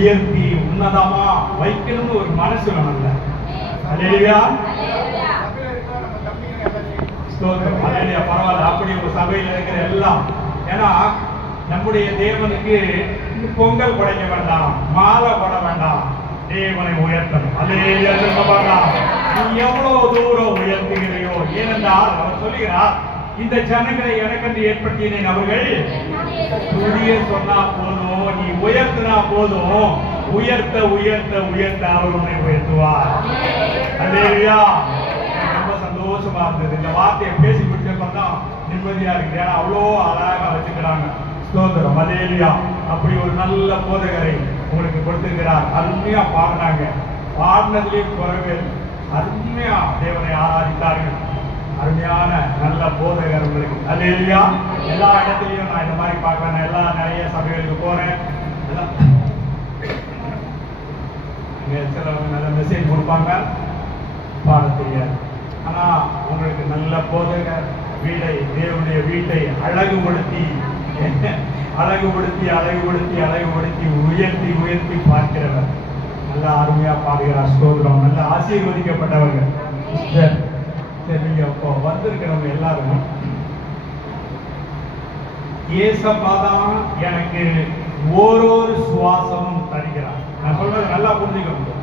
உயர்த்தி உன்னதமா வைக்கணும்னு ஒரு மனசு வேணும்ல. அல்லேலூயா. ஸ்தோத்திரம். அல்லேலூயா. பரவாயில்ல. அப்படி ஒரு சபையில் இருக்கிற எல்லாம், ஏன்னா நம்முடைய தேவனுக்கு பொங்கல் படைக்க வேண்டாம், மாலை போட வேண்டாம், தேவனை உயர்த்தணும். அல்லேலூயா. நீ எவ்வளவு தூரம் உயர்த்துகிறையோ, ஏனென்றால் அவர் சொல்லுகிறார், இந்த ஜனங்களை எனக்கென்று ஏற்படுத்தினேன், அவர்கள் துதிய சொன்னா போதும், நீ உயர்த்தினா போதும், உயர்த்த உயர்த்த உயர்த்த அவர் உன்னை உயர்த்துவார். அல்லேலூயா. ரொம்ப சந்தோஷமா இருந்தது இந்த வார்த்தையை பேசி முடிச்சப்பதான் நிம்மதியா இருக்கு. ஏன்னா அவ்வளோ அழகா வச்சுக்கிறாங்க. ஸ்தோத்திரம். அல்லேலூயா. அப்படி ஒரு நல்ல போதகரை உங்களுக்கு கொடுத்திருக்கிறார். அருமையா பாடினாங்க, பாடினதுலேயும் குறைவே, அருமையா தேவனை ஆராதித்தார்கள். அருமையான நல்ல போதகர் உங்களுக்கு. அல்லேலூயா. எல்லா இடத்துலையும் நான் இந்த மாதிரி பார்க்கிறேன், எல்லா நிறைய சபைகளுக்கு போறேன், சிலவங்க நல்ல மெசேஜ் கொடுப்பாங்க, பாட தெரியாது. ஆனா உங்களுக்கு நல்ல போதகர் வீடை, தேவனுடைய வீட்டை அழகுபடுத்தி அழகுபடுத்தி அழகுபடுத்தி அழகுபடுத்தி உயர்த்தி உயர்த்தி பார்க்கிறவர். நல்ல அருமையா பாடுகிறார். ஸ்தோத்திரம். நல்ல ஆசீர்வதிக்கப்பட்டவர்கள். சரி, நீங்க இப்போ வந்திருக்கிறவங்க எல்லாரும் ஏசப்பாதான் எனக்கு ஓரொரு சுவாசமும் தருகிறார். நான் சொல்றது நல்லா புரிஞ்சுக்கணும்.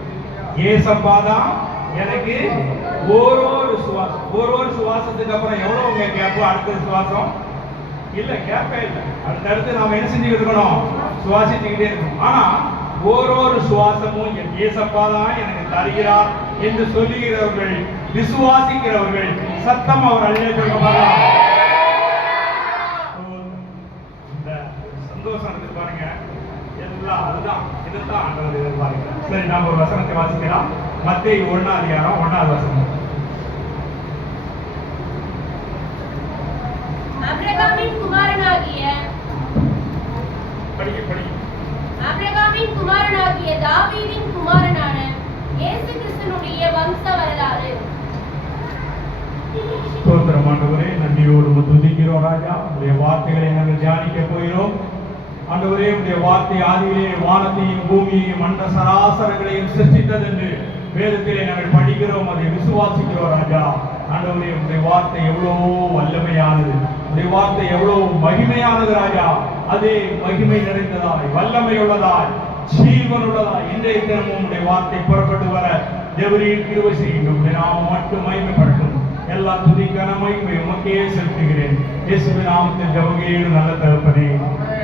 ஏசப்பாதான் எனக்கு ஓரொரு சுவாசம். ஓரொரு சுவாசத்துக்கு அப்புறம் எவ்வளவு கேட்போ அடுத்த சுவாசம் இல்ல, கேட்பே இல்லை. அடுத்தடுத்து நாம என்ன செஞ்சுக்கிட்டு இருக்கணும்? சுவாசிச்சுக்கிட்டே இருக்கணும். ஆனா ஓரொரு சுவாசமும் என் ஏசப்பாதான் எனக்கு தருகிறார் என்று சொல்லுகிறவர்கள், விசுவாசிக்கிறவர்கள் சத்தம் அவர் அல்லே சொல்லுவாங்க. இந்த சந்தோஷம் இருக்கு பாருங்க, எல்லாம் அதுதான், இதுதான் ஆண்டவர் எதிர்பார்க்கிறார். சரி, நாம ஒரு வசனத்தை வாசிக்கலாம். மத்தேயு 1:1 ஆபிரகாமின் குமாரனாகிய ஆபிரகாமின் குமாரனாகிய தாவீதின் குமாரனான இயேசு கிறிஸ்துவினுடைய வம்ச வரலாறு. ஸ்தோத்திரம். ஆண்டவரே, நன்றியோடு துதிக்கிறோம் ராஜா. உடைய வார்த்தைகளை நாங்கள் தியானிக்க போகிறோம். ஆண்டவரே, உடைய வார்த்தை ஆதியிலே வானத்தையும் பூமியையும் மண்ட சராசரங்களையும் சிருஷ்டித்தது என்று வேதத்திலே நாங்கள் படிக்கிறோம், அதை விசுவாசிக்கிறோம் ராஜா. ஆண்டவரே, உடைய வார்த்தை எவ்வளவு வல்லமையானது, உடைய வார்த்தை எவ்வளவு மகிமையானது ராஜா. அதே மகிமை நிறைந்ததாய், வல்லமை உள்ளதாய், ஜீவன் உள்ளதாய் இன்றைய தினமும் உடைய வார்த்தை புறப்பட்டு வர தேவரீர் கிருபை செய்யும். நாம மட்டும் மகிமைப்படட்டும். எல்லா துதி கனமை உமக்கே செலுத்துகிறேன். இயேசுவின் நாமத்தில் ஜெபம் நல்ல தகப்பனே,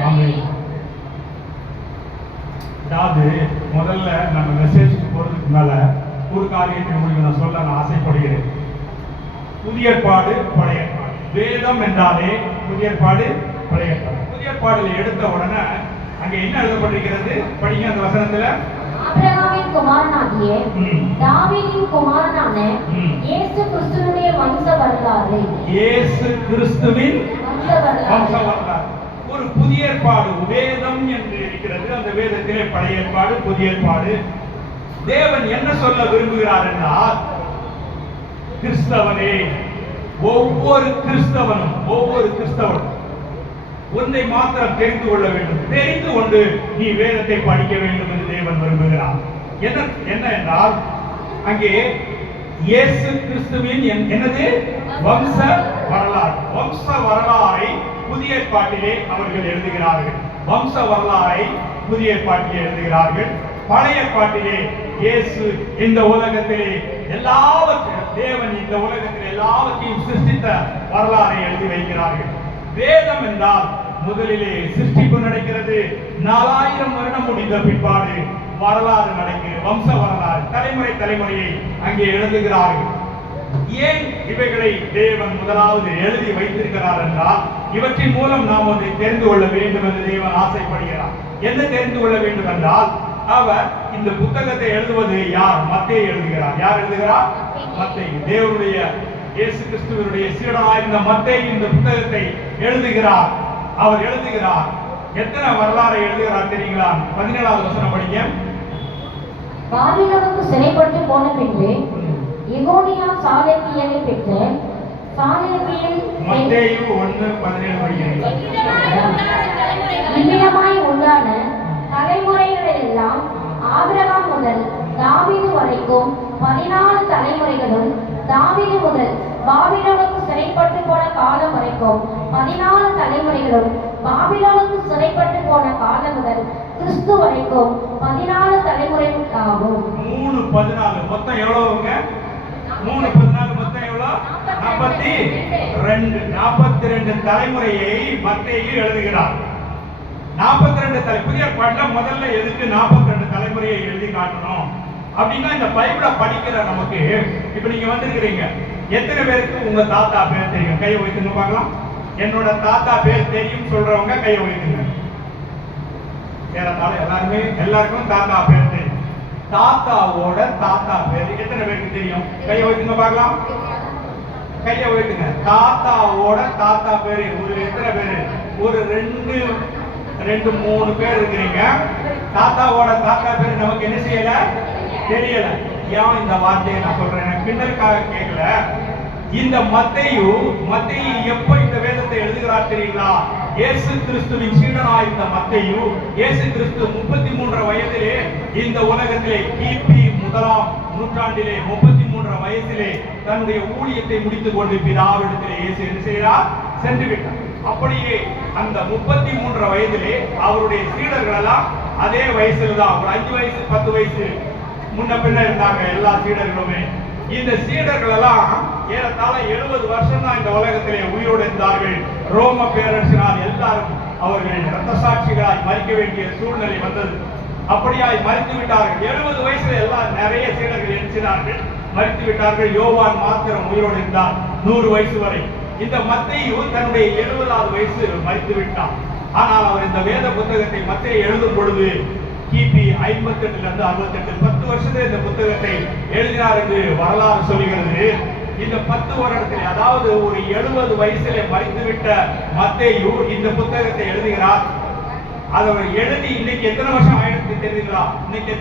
ஆமென். அதாவது முதல்ல நம்ம மெசேஜ் போறதுக்கு மேல ஒரு காரியத்தை உங்களுக்கு நான் சொல்ல நான் ஆசைப்படுகிறேன். புதிய ஏற்பாடு, பழைய ஏற்பாடு. வேதம் என்றாலே புதிய ஏற்பாடு, பழைய ஏற்பாடு. புதிய ஏற்பாடுல எடுத்த உடனே அங்க என்ன எழுதப்பட்டிருக்கிறது? படிங்க அந்த வசனத்துல. ஆபிரகாமின் குமாரனாகிய தாவீதின் குமாரனான இயேசு கிறிஸ்துவினுடைய வம்ச வரலாறு. இயேசு கிறிஸ்துவின் வம்ச வரலாறு. ஒரு புதிய ஏற்பாடு வேதம் என்று இருக்கிறது. அந்த வேதத்திலே பழைய ஏற்பாடு, புதிய ஏற்பாடு. தேவன் என்ன சொல்ல விரும்புகிறார் என்றால், கிறிஸ்தவனே, ஒவ்வொரு கிறிஸ்தவனும் ஒன்றை மாத்திரம் தெரிந்து கொள்ள வேண்டும். தெரிந்து கொண்டு நீ வேதத்தை படிக்க வேண்டும் என்று தேவன் விரும்புகிறார். என்ன என்றால், அங்கே இயேசு கிறிஸ்துவின் என்னது வம்ச வரலாறு. வம்ச வரலாறை புதிய ஏற்பாட்டிலே அவர்கள் எழுதுகிறார்கள். வம்ச வரலாறை புதிய ஏற்பாட்டிலே எழுதுகிறார்கள். பழைய ஏற்பாட்டிலே இயேசு இந்த உலகத்திலே எல்லாவற்றையும், தேவன் இந்த உலகத்தில் எல்லாவற்றையும் சிருஷ்டித்த வரலாறை எழுதி வைக்கிறார்கள். வேதம் என்றால் முதலிலே சிருஷ்டிப்பு நடக்கிறது. 4000 வருடம் முடிந்த பிற்பாடு வரலாறு நடக்கிறது. வம்ச வரலாறு, தலைமுறையை அங்கே எழுதுகிறார்கள். ஏன் இவைகளை தேவன் முதலாவது எழுதி வைத்திருக்கிறார் என்றால், இவற்றின் மூலம் நாம் ஒன்றை தெரிந்து கொள்ள வேண்டும் என்று தேவன் ஆசைப்படுகிறார். என்ன தெரிந்து கொள்ள வேண்டும் என்றால், அவர் இந்த புத்தகத்தை எழுதுவது யார்? மத்தேயு எழுதுகிறார். யார் எழுதுகிறார்? மத்தேயு. தேவனுடைய இயேசு கிறிஸ்துவினுடைய சீடனாயிருந்த மத்தேயு இந்த புத்தகத்தை எழுதுகிறார். அவர் எழுதுகிறார். எத்தனை வரலாறை எழுதுகிறார் தெரியுங்களா? 17வது வசனம் படிங்க. பாபிலோனுக்கு சிறைப்பட்டு போன பின்பு எகோனியா சாலேக்கியலை பெற்ற சாலேக்கியல் மத்தேயு 1:17 படிக்கிறீங்க. இவ்விதமாய் உண்டான தலைமுறைகளெல்லாம் தாவீது முதல் பாபிலோனுக்கு சிறைப்பட்டு போன காலம் வரைக்கும் 14 தலைமுறைகளும், பாபிலோனுக்கு சிறைப்பட்டு போன காலம் முதல் கிறிஸ்து வரைக்கும் 14 தலைமுறைகள் ஆகும். 3 14 மொத்தம் எவ்வளவுங்க? 3 14 மொத்தம் எவ்வளவு? 42 தலைமுறையை மத்தேயு எழுதுகிறார். 42 புதிய ஏற்பாட்டுல முதல்ல எதுக்கு 42 தலைமுறையை எழுதி காட்டணும் அப்படின்னா, இந்த பைபிளை படிக்கிற நமக்கு இப்ப நீங்க வந்திருக்கிறீங்க, எத்தனை பேருக்கு உங்க தாத்தா பேர் தெரியும்? கையை வைத்துங்க பார்க்கலாம். என்னோட தாத்தா பேர் தெரியும் சொல்றவங்க கையை வைத்துங்க. ஏறத்தாழ எல்லாருக்கும் தாத்தா பேர் தெரியும். தாத்தாவோட தாத்தா பேர் எத்தனை பேருக்கு தெரியும்? கையை வைத்துங்க பார்க்கலாம். கையை வைத்துங்க. தாத்தாவோட தாத்தா பேரு ஒரு எத்தனை பேரு? ஒரு 2 3 பேர் இருக்கிறீங்க. தாத்தாவோட தாத்தா பேரு நமக்கு என்ன செய்யல? தெரியல. ஏன் இந்த வார்த்தையை நான் சொல்றேன்? கிண்டலுக்காக கேட்கல. இந்த மத்தேயு எப்ப இந்த வேதத்தை எழுதுகிறார் தெரியுங்களா? இயேசு கிறிஸ்துவின் சீடனாய் இந்த மத்தேயு, இயேசு கிறிஸ்து 33 வயதிலே இந்த உலகத்திலே கிபி 1ஆம் நூற்றாண்டிலே 33 வயதிலே தன்னுடைய ஊழியத்தை முடித்துக் கொண்டு பிதாவிடத்திலே இயேசு என்ன செய்கிறார்? சென்று விட்டார். அப்படியே அந்த 33 வயதிலே அவருடைய சீடர்கள் எல்லாம் அதே வயசுல தான், ஒரு 5 வயசு 10 வயசு முன்ன பின்ன இருந்தாங்க எல்லா சீடர்களுமே. இந்த சீடர்கள் எல்லாம் ஏறத்தாழ 70 வருஷம் தான் இந்த உலகத்திலே உயிரோடு இருந்தார்கள். ரோம பேரரசினால் எல்லாரும் அவர்கள் இரத்த சாட்சிகளாய் மறிக்க வேண்டிய சூழ்நிலை வந்தது. அப்படியாய் மறித்து விட்டார்கள். 70 வயசுல எல்லாம் நிறைய சீடர்கள் எரிச்சினார்கள், மறித்து விட்டார்கள். யோவான் மாத்திரம் உயிரோடு இருந்தார் 100 வயசு வரை. இந்த மத்தேயு தன்னுடைய 70வது வயசு மறித்து விட்டார். ஆனால் அவர் இந்த வேத புத்தகத்தை மத்தேயு எழுதும் பொழுது கிபி 58 இருந்து 68 10 வருஷத்துல இந்த புத்தகத்தை எழுதினார் என்று வரலாறு சொல்கிறது. இந்த 10 வருடத்தில், அதாவது ஒரு 70 வயசுல மறித்துவிட்ட மத்தேயு இந்த புத்தகத்தை எழுதுகிறார். அதை எழுதி இன்னைக்கு எத்தனை வருஷம் ஆயிடுச்சு தெரியுங்களா? இன்னைக்கு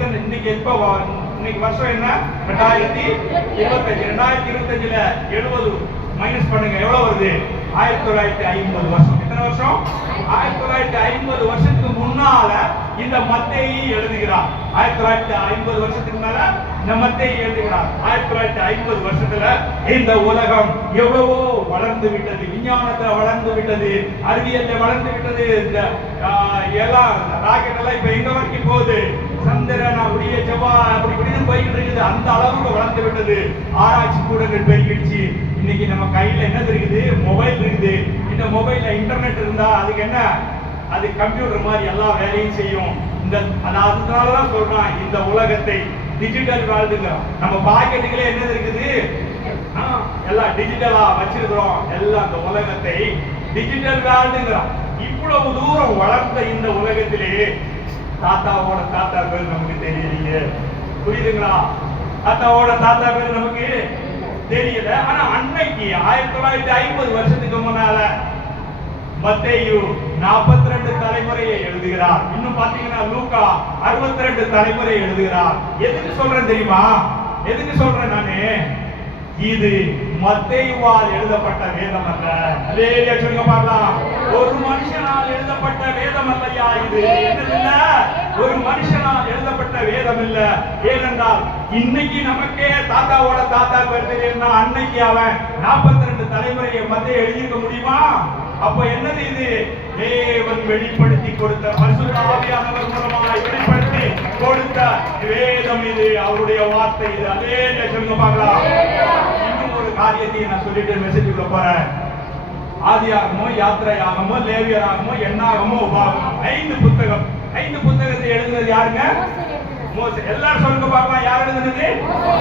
வருஷம் என்ன? 2025ல 70 மைனஸ் பண்ணுங்க, எவ்வளவு வருது? 1950 வருஷம். எத்தனை வருஷம்? 1950 வருஷத்துக்கு முன்னால இந்த மத்தேயு எழுதுகிறார். 1950 வருஷத்துக்கு முன்னால இந்த மத்தேயு எழுதுகிறார். 1950 வருஷத்துல இந்த உலகம் எவ்வளவோ வளர்ந்து விட்டது, விஞ்ஞானத்துல வளர்ந்து விட்டது, அறிவியல்ல வளர்ந்து விட்டது. இந்த எல்லாம் ராக்கெட் எல்லாம் இப்ப எங்க வரைக்கும் போகுது? சந்திரன் அப்படியே செவ்வாய் அப்படி இப்படின்னு போய்கிட்டு இருக்குது. அந்த அளவுக்கு வளர்ந்து விட்டது. ஆராய்ச்சி கூடங்கள் பெருகிடுச்சு. இன்னைக்கு நம்ம கையில என்ன இருக்குது? மொபைல் இருக்குது. இந்த மொபைல்ல இன்டர்நெட் இருந்தா அதுக்கு என்ன? அது கம்ப்யூட்டர் மாதிரி எல்லா வேலையும் செய்யும். அதனாலதான் சொல்றான், இந்த உலகத்தை டிஜிட்டல் வேர்ல்டுங்க. நம்ம பாக்கெட்டுகளே என்ன இருக்குது? எல்லாம் டிஜிட்டலா வச்சிருக்கிறோம். எல்லாம் இந்த உலகத்தை டிஜிட்டல் வேர்ல்டுங்கிறோம். இவ்வளவு தூரம் வளர்ந்த இந்த உலகத்திலே தாத்தாவோட தாத்தா பேர் நமக்கு தெரியலையே. புரியுதுங்களா? தாத்தாவோட தாத்தா பேர் நமக்கு தெரியல. ஆனா அன்னைக்கு 1950 வருஷத்துக்கு முன்னால மத்தேயு 42 தலைமுறையை எழுதுகிறார். இன்னும் பாத்தீங்கன்னா லூக்கா 62 தலைமுறை எழுதுகிறார். எதுக்கு சொல்றேன் தெரியுமா? எதுக்கு சொல்றேன் நானு? இது மத்தேயுவால் எழுதப்பட்ட வேதம் அல்ல. அல்லேலூயா சொல்லுங்க பார்க்கலாம். ஒரு மனுஷனால் எழுதப்பட்ட வேதம் அல்லையா இது? என்னதில்ல? ஒரு மனுஷனால் எழுதப்பட்ட வேதம் இல்ல. ஏனென்றால் இன்னைக்கு நமக்கே தாத்தாவோட தாத்தா பேர் தெரியும்னா, அன்னைக்கு அவன் 42 தலைமுறையை மத்தேயு எழுதியிருக்க முடியுமா? அப்ப என்னது இது? தேவன் வெளிப்படுத்தி கொடுத்த, பரிசுத்த ஆவியானவர் மூலமாய் வெளிப்படுத்தி கொடுத்த வேதம் இது. அவருடைய வார்த்தை இது. அல்லேலூயா சொல்லுங்க பார்க்கலாம். இன்னும் ஒரு காரியத்தை நான் சொல்லிட்டு மெசேஜ் உள்ள போறேன். ஆதியாகமோ, யாத்திரையாகமோ, லேவியராகமோ, எண்ணாகமோ, உபாகமோ 5 புத்தகம். 5 புத்தகத்தை எழுதுனது யாருங்க? மோசே. எல்லாரும் சொல்லுங்க பார்க்கலாம். யார் எழுதுனது?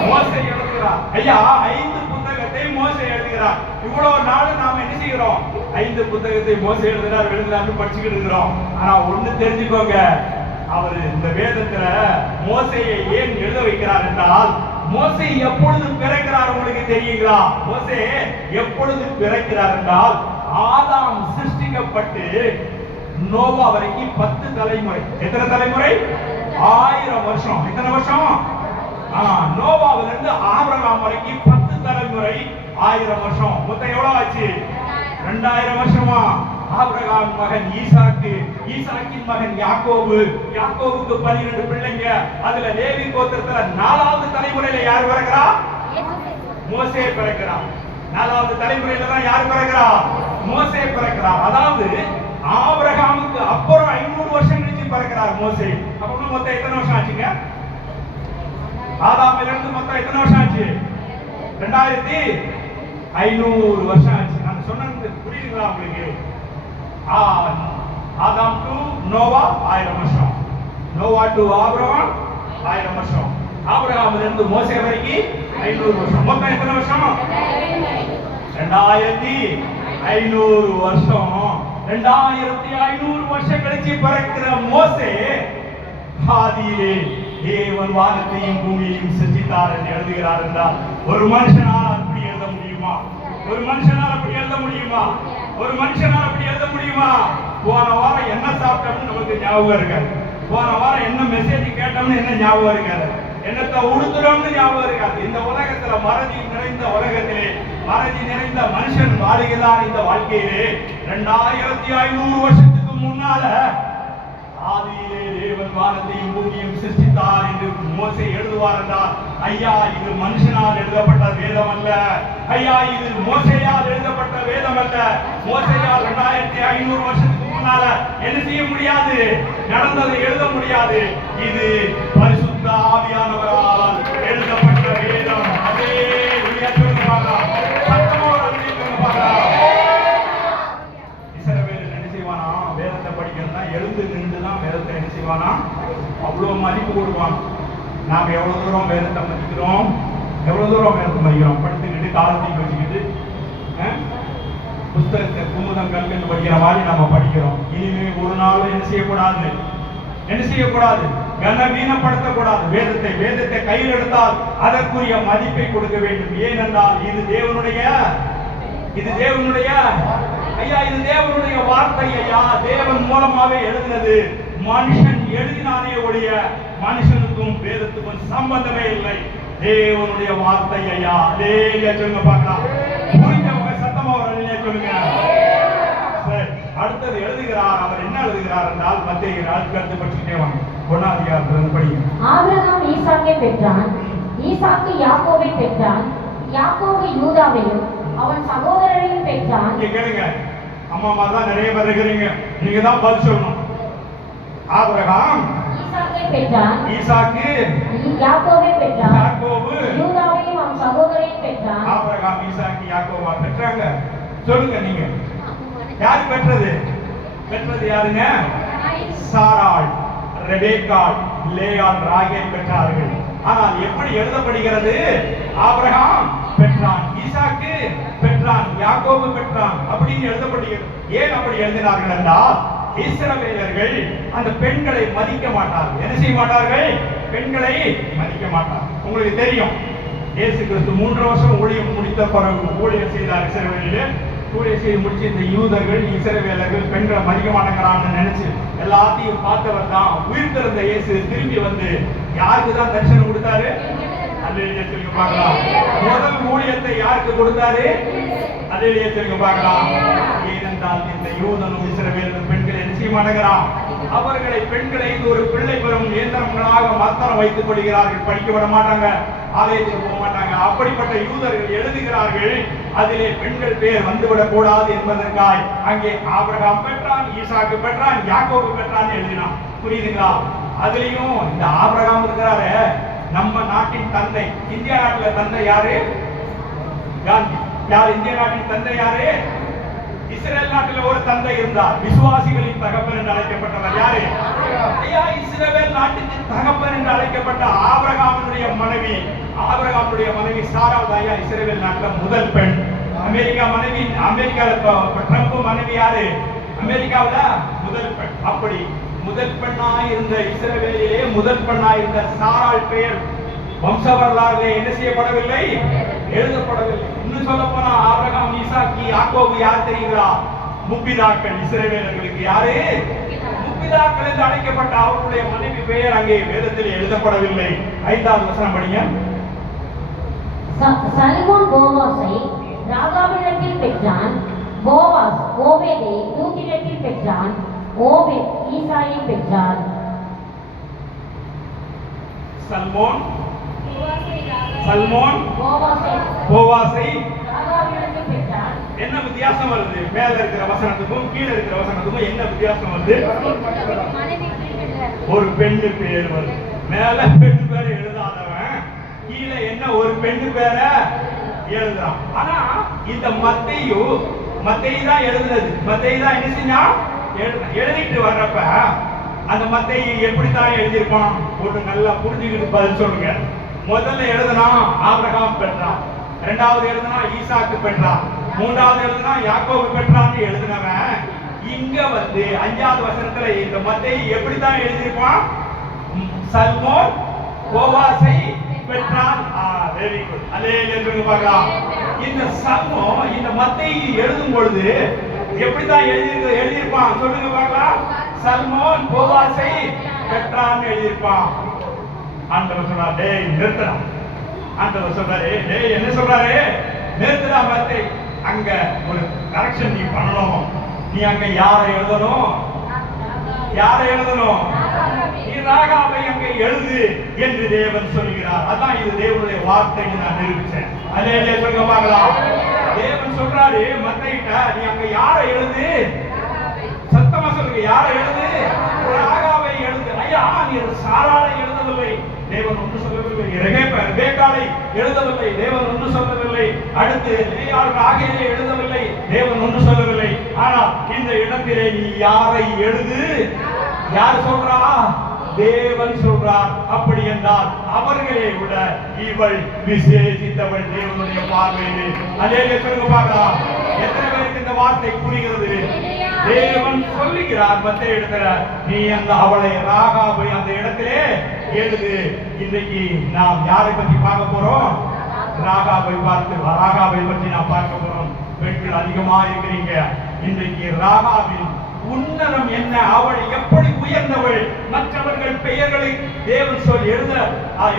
மோசே எழுதுகிறார். ஐயா, 5 புத்தகத்தை மோசே எழுதுகிறார். இவ்வளவு நாள் நாம என்ன செய்கிறோம்? 5 புத்தகத்தை மோசே எழுதுறாரு படிச்சுக்கிட்டு இருக்கிறோம். ஆனா ஒண்ணு தெரிஞ்சுக்கோங்க, அவர் இந்த வேதத்துல மோசேயை ஏன் எழுத வைக்கிறார் என்றால், மோசே எப்பொழுது பிறக்கிறார் உங்களுக்கு தெரியுங்களா? மோசே எப்பொழுது பிறக்கிறார் என்றால், ஆதாம் சிருஷ்டிக்கப்பட்டு நோவா வரைக்கும் 10 தலைமுறை. எத்தனை தலைமுறை? 1000 வருஷம். எத்தனை வருஷம்? நோவாவிலிருந்து ஆபிரகாம் வரைக்கும் 10 தலைமுறை, 1000 வருஷம். மொத்தம் எவ்வளவு ஆச்சு? 2000 வருஷமா. ஆபிரகாம் மகன் ஈசாக்கு, ஈசாக்கின் மகன் யாக்கோபு, யாக்கோபுக்கு 12 பிள்ளைங்க. அதுல லேவி கோத்திரத்துல 4வது தலைமுறையில யார் பிறக்கிறா? மோசே பிறக்கிறார். 4வது தலைமுறையில தான் யார் பிறக்கிறார்? மோசே பிறக்கிறார். அதாவது ஆபிரகாமுக்கு அப்புறம் 500 வருஷம் கழிச்சு பிறக்கிறார் மோசே. அப்ப மொத்தம் எத்தனை வருஷம் ஆச்சுங்க? ஆதாமில இருந்து மொத்தம் எத்தனை வருஷம் ஆச்சு? 2500 வருஷம் ஆச்சு. நான் சொன்னது புரியுதுங்களா உங்களுக்கு? ஆதாம் டு நோவா 1000 வருஷம், நோவா டு ஆபிரகாம் 1000 வருஷம், ஆபிரகாமில இருந்து மோசே வரைக்கும் 500 வருஷம். மொத்தம் எத்தனை வருஷம்? 2500 வருஷம். 2500 வருஷம் கழிச்சு பிறக்கிற மோசே ஆதியிலே தேவன் வானத்தையும் பூமியையும் சிருஷ்டித்தார் என்று எழுதுகிறார் என்றால் ஒரு மனுஷனால் அப்படி எழுத முடியுமா? ஒரு மனுஷனால் அப்படி எழுத முடியுமா? ஒரு மனுஷனால் அப்படி எழுத முடியுமா? போன வாரம் என்ன சாப்பிட்டோம்னு நமக்கு ஞாபகம் இருக்காது. போன வாரம் என்ன மெசேஜ் கேட்டோம்னு என்ன ஞாபகம் இருக்காது. என்னத்தை உடுத்துறோம்னு ஞாபகம் இருக்காது. இந்த உலகத்துல மறதி நிறைந்த உலகத்திலே மறதி நிறைந்த மனுஷன் வாழுகிறார். இந்த வாழ்க்கையிலே 2500 வருஷத்துக்கு முன்னால ஆதியிலே தேவன் வானத்தையும் பூமியையும் சிருஷ்டித்தார் என்று மோசே எழுதுவார் என்றால், ஐயா இது மனுஷனால் எழுதப்பட்ட வேதம் அல்ல. ஐயா இது மோசேயால் எழுதப்பட்ட வேதம் அல்ல. மோசேயால் 2500 வருஷத்துக்கு முன்னால என்ன செய்ய முடியாது? நடந்ததை எழுத முடியாது. இது பரிசுத்த ஆவியானவரால் எழுதப்பட்ட வேதம். அதே இஸ்ரவேலர் என்ன செய்வானா? வேதத்தை படிக்கிறதா எழுந்து நின்றுதான் வேதத்தை என்ன செய்வானா? அவ்வளவு மதிப்பு கொடுப்பான். நாம எவ்வளவு தூரம் வேதத்தை மதிக்கிறோம்? எவ்வளவு தூரம் வேதத்தை மதிக்கிறோம்? படுத்துக்கிட்டு காலத்தையும் வச்சுக்கிட்டு புத்தகத்தை குமுதம் கல்கண்டு படிக்கிற மாதிரி நம்ம படிக்கிறோம். இனிமே ஒரு நாளும் என்ன செய்யக்கூடாது? என்ன செய்யக்கூடாது? கனவீனப்படுத்தக்கூடாது. வேதத்தை கையில் எடுத்தால் அதற்குரிய மதிப்பை கொடுக்க வேண்டும். ஏனென்றால் இது தேவனுடைய ஐயா, இது தேவனுடைய வார்த்தை ஐயா. தேவன் மூலமாவே எழுதினது. மனுஷன் எழுதினானே ஒழிய மனுஷனுக்கும் வேதத்துக்கும் சம்பந்தமே இல்லை. தேவனுடைய வார்த்தை ஐயா. அதே சொல்லுங்க பார்க்கலாம். புரிஞ்சவங்க சத்தமா ஒரு சொல்லுங்க. அடுத்தது எழுதுகிறார். அவர் என்ன எழுதுகிறார் என்றால் மத்தேயு அடுத்து படிச்சுட்டே வாங்க. 1ஆம் அதிகாரத்திலிருந்து படிங்க. ஆபிரகாம் ஈசாக்கை பெற்றான், ஈசாக்கு யாக்கோபை பெற்றான், யாக்கோபு யூதாவையும் அவன் சகோதரரையும் பெற்றான். இங்க கேளுங்க, அம்மா தான் நிறைய பேர் இருக்கிறீங்க, நீங்க தான் பதில் சொல்லணும். ஆபிரகாம் ஈசாக்கை பெற்றான், ஈசாக்கு யாக்கோபை பெற்றான், யாக்கோபு யூதாவையும் அவன் சகோதரரையும் பெற்றான். ஆபிரகாம் ஈசாக்கு யாக்கோபா பெற்றாங்க. சொல்லுங்க நீங்க, யார் பெற்றது? யாருங்க? சாராள், ரெபேக்காள், லேயாள், ராகேல் பெற்றார்கள். ஆனால் எப்படி எழுதப்படுகிறது? ஆபிரகாம் பெற்றான், ஈசாக்கு பெற்றான், யாக்கோபு பெற்றான் அப்படின்னு எழுதப்படுகிறது. ஏன் அப்படி எழுதினார்கள் என்றால் இஸ்ரவேலர்கள் அந்த பெண்களை மதிக்க மாட்டார்கள். என்ன செய்ய மாட்டார்கள்? பெண்களை மதிக்க மாட்டார்கள். உங்களுக்கு தெரியும், இயேசு கிறிஸ்து 3 வருஷம் ஊழியம் முடித்த பிறகு ஊழியம் செய்தார் இஸ்ரவேலிலே. ஊழியம் செய்து முடிச்சு இந்த யூதர்கள் இஸ்ரவேலர்கள் பெண்களை மதிக்க மாட்டேங்கிறான்னு நினைச்சு எல்லாத்தையும் பார்த்தவர் தான் உயிர் திறந்த இயேசு திரும்பி வந்து யாருக்கு தான் தரிசனம் கொடுத்தாரு? அல்லேலூயா சொல்லுங்க பார்க்கலாம். முதல் ஊழியத்தை யாருக்கு கொடுத்தாரு? அல்லேலூயா சொல்லுங்க பார்க்கலாம். ஏனென்றால் இந்த யூதனும் இஸ்ரவேலும் பெண்களை என்ன செய்ய மாட்டேங்கிறான்? அவர்களை பெண்களை ஒரு பிள்ளை பெறும் இயந்திரங்களாக மாத்திரம் வைத்துக் கொள்கிறார்கள். படிக்க விட மாட்டாங்க, ஆலயத்துக்கு போக மாட்டாங்க. அப்படிப்பட்ட யூதர்கள் எழுதுகிறார்கள், அதிலே பெண்கள் பேர் வந்துவிடக் கூடாது என்பதற்காய் அங்கே ஆபிரகாம் பெற்றான், ஈசாக்கு பெற்றான், யாக்கோபு பெற்றான் எழுதினான். புரியுதுங்களா? அதுலயும் இந்த ஆபிரகாம் இருக்கிறாரு, நம்ம நாட்டின் தந்தை. இந்தியா நாட்டில் தந்தை யாரு? காந்தி. யார் இந்திய நாட்டின் தந்தை யாரு? இஸ்ரேல் நாட்டில் ஒரு தந்தை இருந்தார், விசுவாசிகளின் தகப்பன் என்று அழைக்கப்பட்டவர். யாரு? ஐயா, இஸ்ரேல் நாட்டுக்கு தகப்பன் என்று அழைக்கப்பட்ட ஆபிரகாமுடைய மனைவி சாராள் ஐயா இஸ்ரேல் நாட்டில் முதல் பெண். அமெரிக்காவில் ட்ரம்ப் மனைவி யாரு? அமெரிக்காவில் முதல் பெண். அப்படி முதல் பெண்ணாய் இருந்த இஸ்ரவேலிலே முதல் பெண்ணாய் இருந்த சாராள் பெயர் வம்ச வரலாறு என்ன செய்யப்படவில்லை? எழுதப்படவில்லை. இன்னும் சொல்ல போனா ஆபிரகாம், ஈசாக்கு, யாக்கோபு யார் தெரியுங்களா? முப்பிதாக்கள். இஸ்ரவேலர்களுக்கு யாரு? முப்பிதாக்கள் என்று அழைக்கப்பட்ட அவருடைய மனைவி பெயர் அங்கே வேதத்தில் எழுதப்படவில்லை. 5வது வசனம் படிங்க. சல்மோன் போவாசை ராகாவிடத்தில் பெற்றான், போவாஸ் ஓபேதை ரூத்திடத்தில் பெற்றான், ஓபேத் ஈசாயை பெற்றான். சல்மோன் சல்மோன் போவாசை போவாசை. ராகாவிடத்தில் பெற்றான். என்ன வித்தியாசம் வருது? மேல இருக்கிற வசனத்துக்கும் கீழே இருக்கிற வசனத்துக்கும் என்ன வித்தியாசம் வருது? மனைவி பிரிவினர். ஒரு பெண்ணு பேர் வருது. மேல பெண்ணு பேரை எழுதாதவன் கீழே என்ன ஒரு பெண்ணு பேரை எழுதுறான். ஆனா இந்த மத்தேயு தான் எழுதுனது. மத்தேயு தான் என்ன செஞ்சா எழுதிட்டு வர்றப்ப அந்த மத்தேயு எப்படித்தான் எழுதியிருப்பான்? ஒரு நல்லா புரிஞ்சுக்கிட்டு பதில் சொல்லுங்க. முதல்ல எழுதுனா ஆபிரகாம் பெற்றான், இரண்டாவது எழுதுனா ஈசாக்கு பெற்றான், மூன்றாவது எழுதுனா யாக்கோபு பெற்றான்னு எழுதினவன் இங்க வந்து 5வது வசனத்துல இந்த மத்தேயு எப்படித்தான் எழுதியிருப்பான்? சல்மோன் போவாசை பெற்றான். Very good. அதே என்று பார்க்கலாம். இந்த சல்மோன் இந்த மத்தேயு எழுதும் பொழுது எப்படித்தான் எழுதியிருப்பான் சொல்லுங்க பார்க்கலாம். சல்மோன் போவாசை பெற்றான்னு எழுதியிருப்பான். ஆண்டவர் சொல்றாரு, டேய் நிறுத்தடா. ஆண்டவர் சொல்றாரு, டேய் என்ன சொல்றாரு? நிறுத்தடா மத்தேயு. அங்க ஒரு கரெக்ஷன் நீ பண்ணணும். நீ அங்க யாரை எழுதணும்? யாரை எழுதணும்? நீ ராகாவை அங்கே எழுது என்று தேவன் சொல்கிறார். அதான் இது தேவனுடைய வார்த்தைன்னு நான் நிரூபிச்சேன். அதே சொல்லுங்க பார்க்கலாம். தேவன் சொல்றாரு மத்தேயுட்ட, நீ அங்க யாரை எழுது? சத்தமா சொல்லுங்க, யாரை எழுது? ராகாவை எழுது. ஐயா, நீ சாராளை எழுதவில்லை, தேவன் ஒன்று சொல்லவில்லை. ரெபேக்காளை எழுதவில்லை, தேவன் ஒன்று சொல்லவில்லை. அடுத்து ராகேலை எழுதவில்லை, தேவன் ஒன்று சொல்லவில்லை. ஆனா இந்த இடத்திலே நீ யாரை எழுது? யார் சொல்றா? தேவன் சொல்றார். அப்படி என்றால் அவர்களே விட இவள் விசேஷித்தவள் தேவனுடைய பார்வையிலே. அதே சொல்லுங்க பார்க்கலாம். எத்தனை பேருக்கு இந்த வார்த்தை புரிகிறது? தேவன் சொல்லுகிறார் மத்தேயு இடத்துல, நீ அந்த அவளை ராகாவை அந்த இடத்திலே எழுது. இன்றைக்கு நாம் யாரை பற்றி பார்க்க போறோம்? ராகாவை பற்றி நாம் பார்க்க போறோம். பெண்கள் அதிகமா இருக்கிறீங்க. இன்றைக்கு ராகாவின் உன்னதம் என்ன? அவள் எப்படி உயர்ந்தவள்? மற்றவர்கள் பெயர்களை தேவன் சொல்லி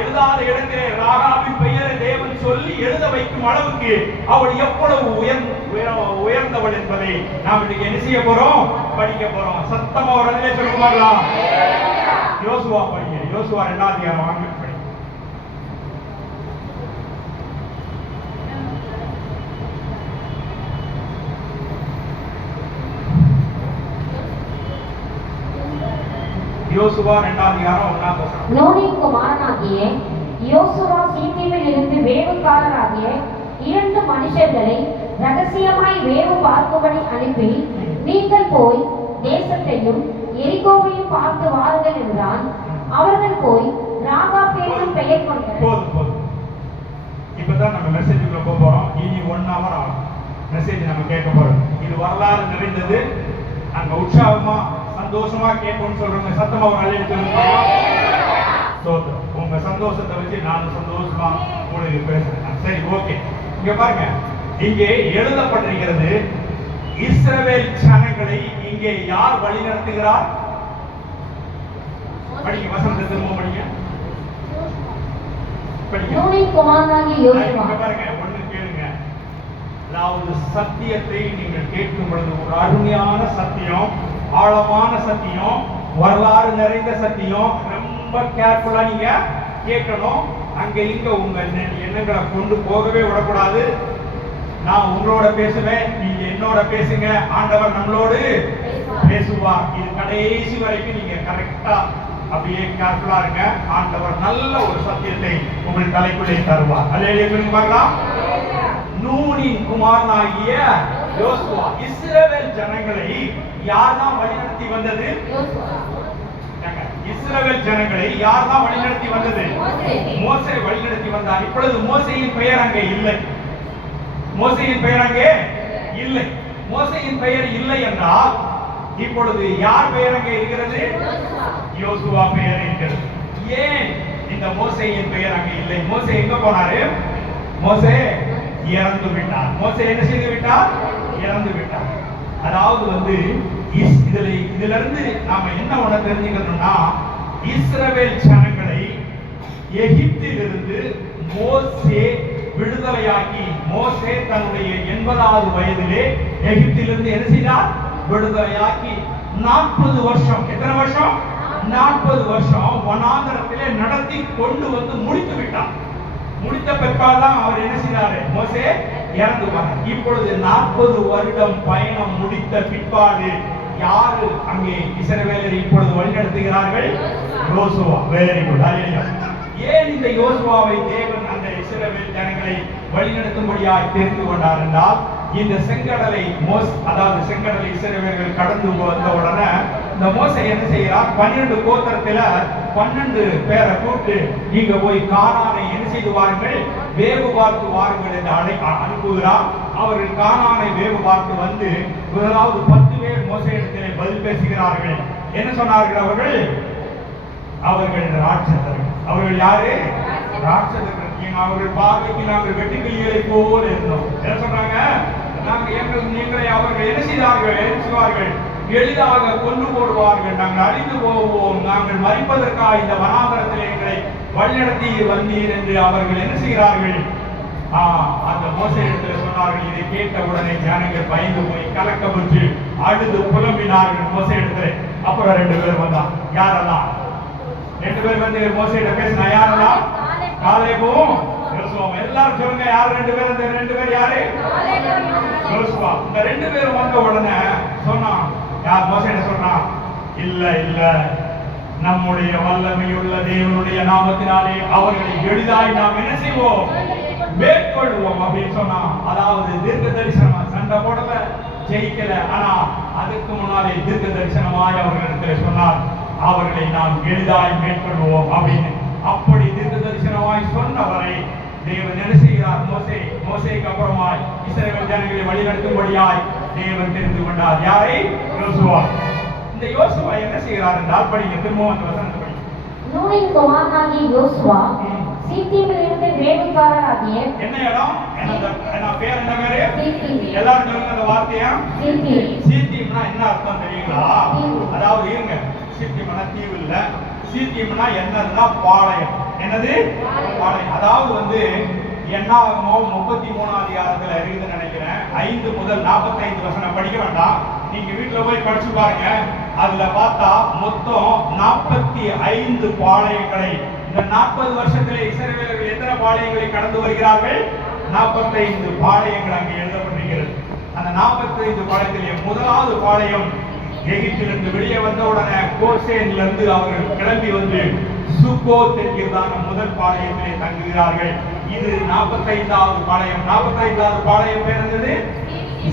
எழுதாத இடத்திலே ராகாவின் பெயரை தேவன் சொல்லி எழுத வைக்கும் அளவுக்கு அவள் எவ்வளவு உயர்ந்தவள் என்பதை நாம் இன்னைக்கு என்ன செய்ய போறோம்? படிக்க போறோம். சத்தமா ஒரு இடத்திலே சொல்லுவாங்களா? யோசுவா படிங்க. யோசுவா 2ஆம் அதிகாரம் வாங்க படி. யோசுவா 2ஆம் அதிகாரம் 1ஆம் வசனம். நூனின் குமாரனாகிய யோசுவா சீத்திமில் இருந்து வேவுக்காரராகிய 2 மனுஷர்களை ரகசியமாய் வேவு பார்க்கும்படி அனுப்பி, நீங்கள் போய் தேசத்தையும் எரிகோவையும் பார்த்து வாருங்கள் என்றான். அவர்கள் போய் ராகாப் என்னும் பெயர் கொண்ட போதும். இப்பதான் நம்ம மெசேஜுக்குள்ள போக போறோம். இனி 1 hour ஆகும் மெசேஜ் நம்ம கேட்க போறோம். இது வரலாறு நிறைந்தது. அங்க உற்சாகமா சந்தோஷமா கேட்போம்னு சொல்றவங்க சத்தமா ஒரு அலையை சொல்லுங்க. சோத்திரம். உங்க சந்தோஷத்தை வச்சு நானும் சந்தோஷமா உங்களுக்கு பேசுறேன். சரி, ஓகே. இங்க பாருங்க, இங்கே எழுதப்பட்டிருக்கிறது இஸ்ரவேல் ஜனங்களை இங்கே யார் வழி நடத்துகிறார்? படிங்க, வசனத்தை திரும்ப படிங்க. நூனின் குமாரனாகிய யோசுவா. பாருங்க, ஒண்ணு கேளுங்க. அதாவது சத்தியத்தை நீங்கள் கேட்கும் பொழுது ஒரு அருமையான சத்தியம், ஆழமான சத்தியம், வரலாறு நிறைந்த சத்தியம். ரொம்ப கேர்ஃபுல்லா நீங்க கேட்கணும். அங்க இங்க உங்க எண்ணங்களை கொண்டு போகவே விடக்கூடாது. நான் உங்களோட பேசுவேன், நீங்க என்னோட பேசுங்க. ஆண்டவர் நம்மளோடு பேசுவார். இது கடைசி வரைக்கும் நீங்க கரெக்டா அப்படியே கேர்ஃபுல்லா இருங்க. ஆண்டவர் நல்ல ஒரு சத்தியத்தை உங்கள் தலைக்குள்ளே தருவார். அல்லேலூயா சொல்லுங்க பார்க்கலாம். நூனின் குமாரனாகிய யோசுவா இஸ்ரவேல் ஜனங்களை யார்தான் வழிநடத்தி வந்தது? இஸ்ரவேல் ஜனங்களை யார்தான் வழிநடத்தி வந்தது? மோசே வழிநடத்தி வந்தார். இப்பொழுது மோசேயின் பெயர் அங்கே இல்லை. மோசேயின் பெயர் அங்கே இல்லை. மோசேயின் பெயர் இல்லை என்றால் இப்பொழுது யார் பெயர் அங்கே இருக்கிறது? யோசுவா பெயர் இருக்கிறது. ஏன் இந்த மோசேயின் பெயர் அங்கே இல்லை? மோசே எங்க போனாரு? மோசே இறந்து விட்டார். மோசே என்ன செய்து விட்டார்? இறந்து விட்டார். அதாவது இதுல இருந்து நாம என்ன ஒண்ணு தெரிஞ்சுக்கணும்னா, இஸ்ரவேல் ஜனங்களை எகிப்திலிருந்து மோசே விடுதலையாக்கி, மோசே தன்னுடைய 80வது வயதிலே எகிப்திலிருந்து என்ன செய்தார்? விடுதலையாக்கி 40 வருஷம், எத்தனை வருஷம்? 40 வருஷம் வனாந்தரத்திலே நடத்தி கொண்டு வந்து முடித்து விட்டார். முடித்த பிற்பாடுதான் அவர் என்ன செய்தாரு? மோசே இறந்து போனார். இப்பொழுது 40 வருடம் பயணம் முடித்த பிற்பாடு யாரு அங்கே இஸ்ரவேலரை இப்பொழுது வழிநடத்துகிறார்கள்? யோசுவா. Very good. ஹalleluya. ஏன் இந்த யோசுவாவை தேவன் அந்த இஸ்ரவேல் ஜனங்களை வழிநடத்தும்படியாய் தெரிந்து கொண்டார் என்றால், இந்த செங்கடலை அதாவது செங்கடலை இஸ்ரவேலர்கள் கடந்து வந்த உடனே இந்த மோசே என்ன செய்கிறார்? 12 கோத்திரத்துல 12 பேரை கூப்பிட்டு நீங்க போய் கானானை என்ன செய்து வாருங்கள், வேவு பார்த்து வாருங்கள் என்று அனுப்புகிறார். அவர்கள் கானானை வேவு பார்த்து வந்து முதலாவது 10 பேர் மோசேயிடத்திலே பதில் பேசுகிறார்கள். என்ன சொன்னார்கள் அவர்கள்? அவர்கள் ராட்சதர்கள். அவர்கள் யாரு? ராட்சதர்கள். அவர்கள் பார்வைக்கு நாங்கள் வெட்டுக்கிளிகளை போல இருந்தோம். என்ன சொல்றாங்க? நீங்களை அவர்கள் என்ன செய்வார்கள்? எளிதாக கொண்டு போடுவார்கள். நாங்கள் அழிந்து போவோம், நாங்கள் மறிப்பதற்காக இந்த வனாந்தரத்தில் எங்களை வழிநடத்தி வந்தீர் என்று அவர்கள் என்ன செய்கிறார்கள்? அந்த மோசேயிடத்தில் சொன்னார்கள். இதை கேட்ட உடனே ஜனங்கள் பயந்து போய் கலக்கப்பட்டு அழுது புலம்பினார்கள் மோசேயிடத்தில். அப்புறம் 2 பேர் வந்தார். யாரெல்லாம்? 2 பேர் வந்து மோசேயிட பேசினா யாரெல்லாம்? காலேபும் யோசுவாவும். எல்லாரும் சொல்லுங்க, யார் 2 பேர்? அந்த 2 பேர் யாரு? யோசுவா. இந்த 2 பேரும் வந்த உடனே சொன்னான், யார்? மோசேயிட சொன்னான், இல்ல இல்ல, நம்முடைய வல்லமையுள்ள தேவனுடைய நாமத்தினாலே அவர்களை எளிதாய் நாம் என்ன செய்வோம்? மேற்கொள்வோம் அப்படின்னு சொன்னான். அதாவது தீர்க்க தரிசனமா, சண்டை போடல, ஜெயிக்கல, ஆனா அதுக்கு முன்னாலே தீர்க்க தரிசனமாய் அவர்களிடத்தில் சொன்னார், அவர்களை நாம் எளிதாய் மேற்கொள்வோம் அப்படின்னு. அப்படி தீர்க்க தரிசனமாய் சொன்னவரை தேவன் என்ன செய்கிறார்? மோசேக்கு அப்புறமாய் இஸ்ரவேல் ஜனங்களை வழிநடத்தும்படியாய் தேவன் தெரிந்து கொண்டார். யாரை? யோசுவா. இந்த யோசுவா என்ன செய்கிறார் என்றால், படிங்க திரும்பவும் அந்த வசனத்தை படிங்க. நூனின் குமாரனாகிய யோசுவா சீத்திமிலிருந்து வேலைக்காரராகிய என்ன இடம்? என்ன பேர்? என்ன பேரு? சீத்திம். எல்லாரும் சொல்லுங்க அந்த வார்த்தையா. சீத்திம். சீத்திம்னா என்ன அர்த்தம் தெரியுங்களா? அதாவது இருங்க, சீத்திம்னா தீவு இல்ல. சீத்திம்னா என்னதுன்னா பாளையம். என்னது? பாளையம். அதாவது வந்து என்னாகுமோ 33ஆம் அதிகாரத்துல இருக்குதுன்னு நினைக்கிறேன். 5 முதல் 45 வசனம் படிக்க வேண்டாம், நீங்க வீட்டுல போய் படிச்சு பாருங்க. அதுல பார்த்தா மொத்தம் 45 பாளையங்களை இந்த 40 வருஷத்திலே இஸ்ரவேலர்கள் எத்தனை பாளையங்களை கடந்து வருகிறார்கள்? 45 பாளையங்கள் அங்கே எழுதப்பட்டிருக்கிறது. அந்த 45 பாளையத்திலே முதலாவது பாளையம் எகிப்திலிருந்து வெளியே வந்த உடனே கோசேன்ல இருந்து அவர்கள் கிளம்பி வந்து சுக்கோத் என்கிறதான முதல் பாளையத்திலே தங்குகிறார்கள். இது 45வது பாளையம். 45வது பாளையம் பேர் என்னது?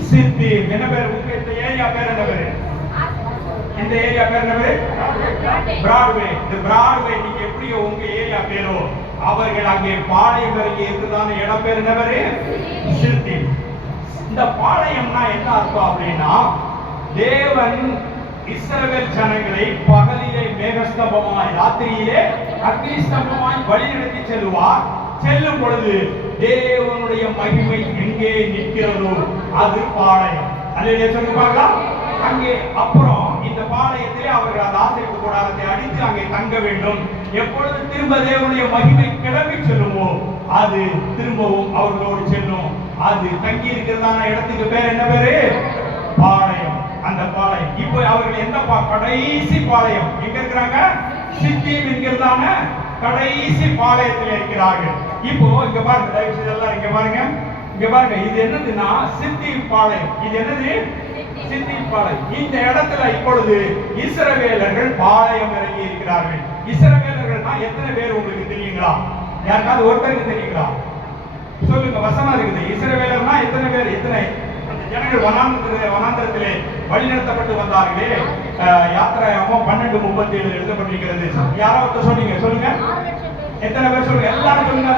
சித்தீம். என்ன பேர்? இந்த ஏரியா பேர் என்ன பேரு? இந்த ஏரியா பேர் என்ன பேரு? பிராட்வே. இந்த பிராட்வே நீங்க எப்படி உங்க ஏரியா பேரோ, அவர்கள் அங்கே பாளையம் இறங்கி இருக்கிறதான இடம் பேர் என்ன பேரு? சித்தீம். இந்த பாளையம்னா என்ன அர்த்தம் அப்படின்னா, தேவன் இஸ்ரவேல் ஜனங்களை பகலிலே மேகஸ்தம்பமாய், ராத்திரியிலே அக்னி ஸ்தம்பமாய் வழிநடத்தி செல்வார். செல்லும் பொழுது தேவனுடைய மகிமை எங்கே நிற்கிறதோ அது பாளையம். அல்லேலூயா சொல்லுங்க பார்க்கலாம். அங்கே அப்புறம் இந்த பாளையத்திலே அவர்கள் அந்த ஆசரிப்பு கூடாரத்தை அடித்து அங்கே தங்க வேண்டும். எப்பொழுது திரும்ப தேவனுடைய மகிமை கிளம்பி செல்லுமோ அது திரும்பவும் அவர்களோடு செல்லும். அது தங்கி இருக்கிறதான இடத்துக்கு பேர் என்ன பேரு? பாளையம். அந்த பாளையம் இப்போ அவர்கள் எந்த கடைசி பாளையம் எங்க இருக்கிறாங்க? சித்தீம் என்கிறதான கடைசி பாளையத்தில் இருக்கிறார்கள். இப்போ இங்க பாருங்க, தயவு செய்து எல்லாம் இங்க பாருங்க. இங்க பாருங்க, இது என்னதுன்னா சித்தீம் பாளையம். இது என்னது? சித்தீம் பாளையம். இந்த இடத்துல இப்பொழுது இஸ்ரவேலர்கள் பாளையம் இறங்கி இருக்கிறார்கள். இஸ்ரவேலர்கள்னா எத்தனை பேர் உங்களுக்கு தெரியுங்களா? யாருக்காவது ஒருத்தருக்கு தெரியுங்களா? சொல்லுங்க, வசனம் இருக்குது. இஸ்ரவேலர்னா எத்தனை பேர்? எத்தனை ஜனங்கள் வனாந்தரத்திலே வழிநடத்தப்பட்டு வந்தார்களே. யாத்திராகமம் 12:37 எழுதப்பட்டிருக்கிறது. யாராவது சொன்னீங்க? சொல்லுங்க, எத்தனை பேர் சொல்லுங்க? எல்லாரும் சொல்லுங்க.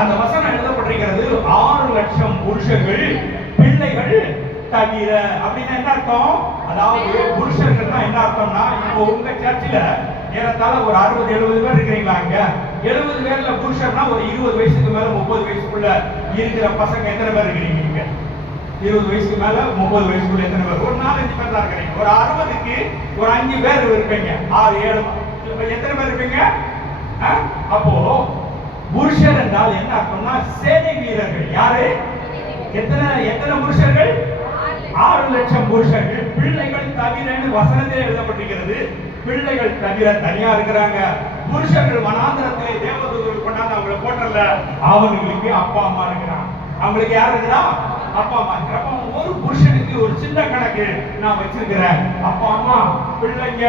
அந்த வசனம் எழுதப்பட்டிருக்கிறது 6 லட்சம் புருஷர்கள் பிள்ளைகள் தவிர. அப்படின்னா என்ன அர்த்தம்? அதாவது புருஷர்கள்னா என்ன அர்த்தம்னா, இப்போ உங்க சர்ச்சில் ஏறத்தாழ ஒரு 60-70 பேர் இருக்கிறீங்களா? அங்க 70 பேர்ல புருஷர்னா ஒரு 20 வயசுக்கு மேல 30 வயசுக்குள்ள இருக்கிற பசங்க எத்தனை பேர் இருக்கிறீங்க? இங்க 20 வயசுக்கு மேல 30 வயசுக்குள்ள எத்தனை பேர்? ஒரு 4-5 பேர் தான் இருக்கிறீங்க. ஒரு 60க்கு ஒரு 5 பேர் இருப்பீங்க. 6-7 எத்தனை பேர் இருப்பீங்க? அப்போ புருஷர் என்றால் என்ன அர்த்தம்னா சேனை வீரர்கள். யாரு? எத்தனை புருஷர்கள்? 6 லட்சம் புருஷர்கள் பிள்ளைகள் தவிரன்னு வசனத்தில் எழுதப்பட்டிருக்கிறது. பிள்ளைகள் தவிர தனியா இருக்கிறாங்க. புருஷர்கள் வனாந்திரத்திலே தேவதூதர்கள் கொண்டாந்து அவங்களை போட்டல, அவங்களுக்கு அப்பா அம்மா இருக்கிறான். அவங்களுக்கு யார் இருக்கிறா? அப்பா அம்மா இருக்கிறப்ப ஒரு புருஷனுக்கு ஒரு சின்ன கணக்கு நான் வச்சிருக்கிறேன். அப்பா அம்மா, பிள்ளைங்க,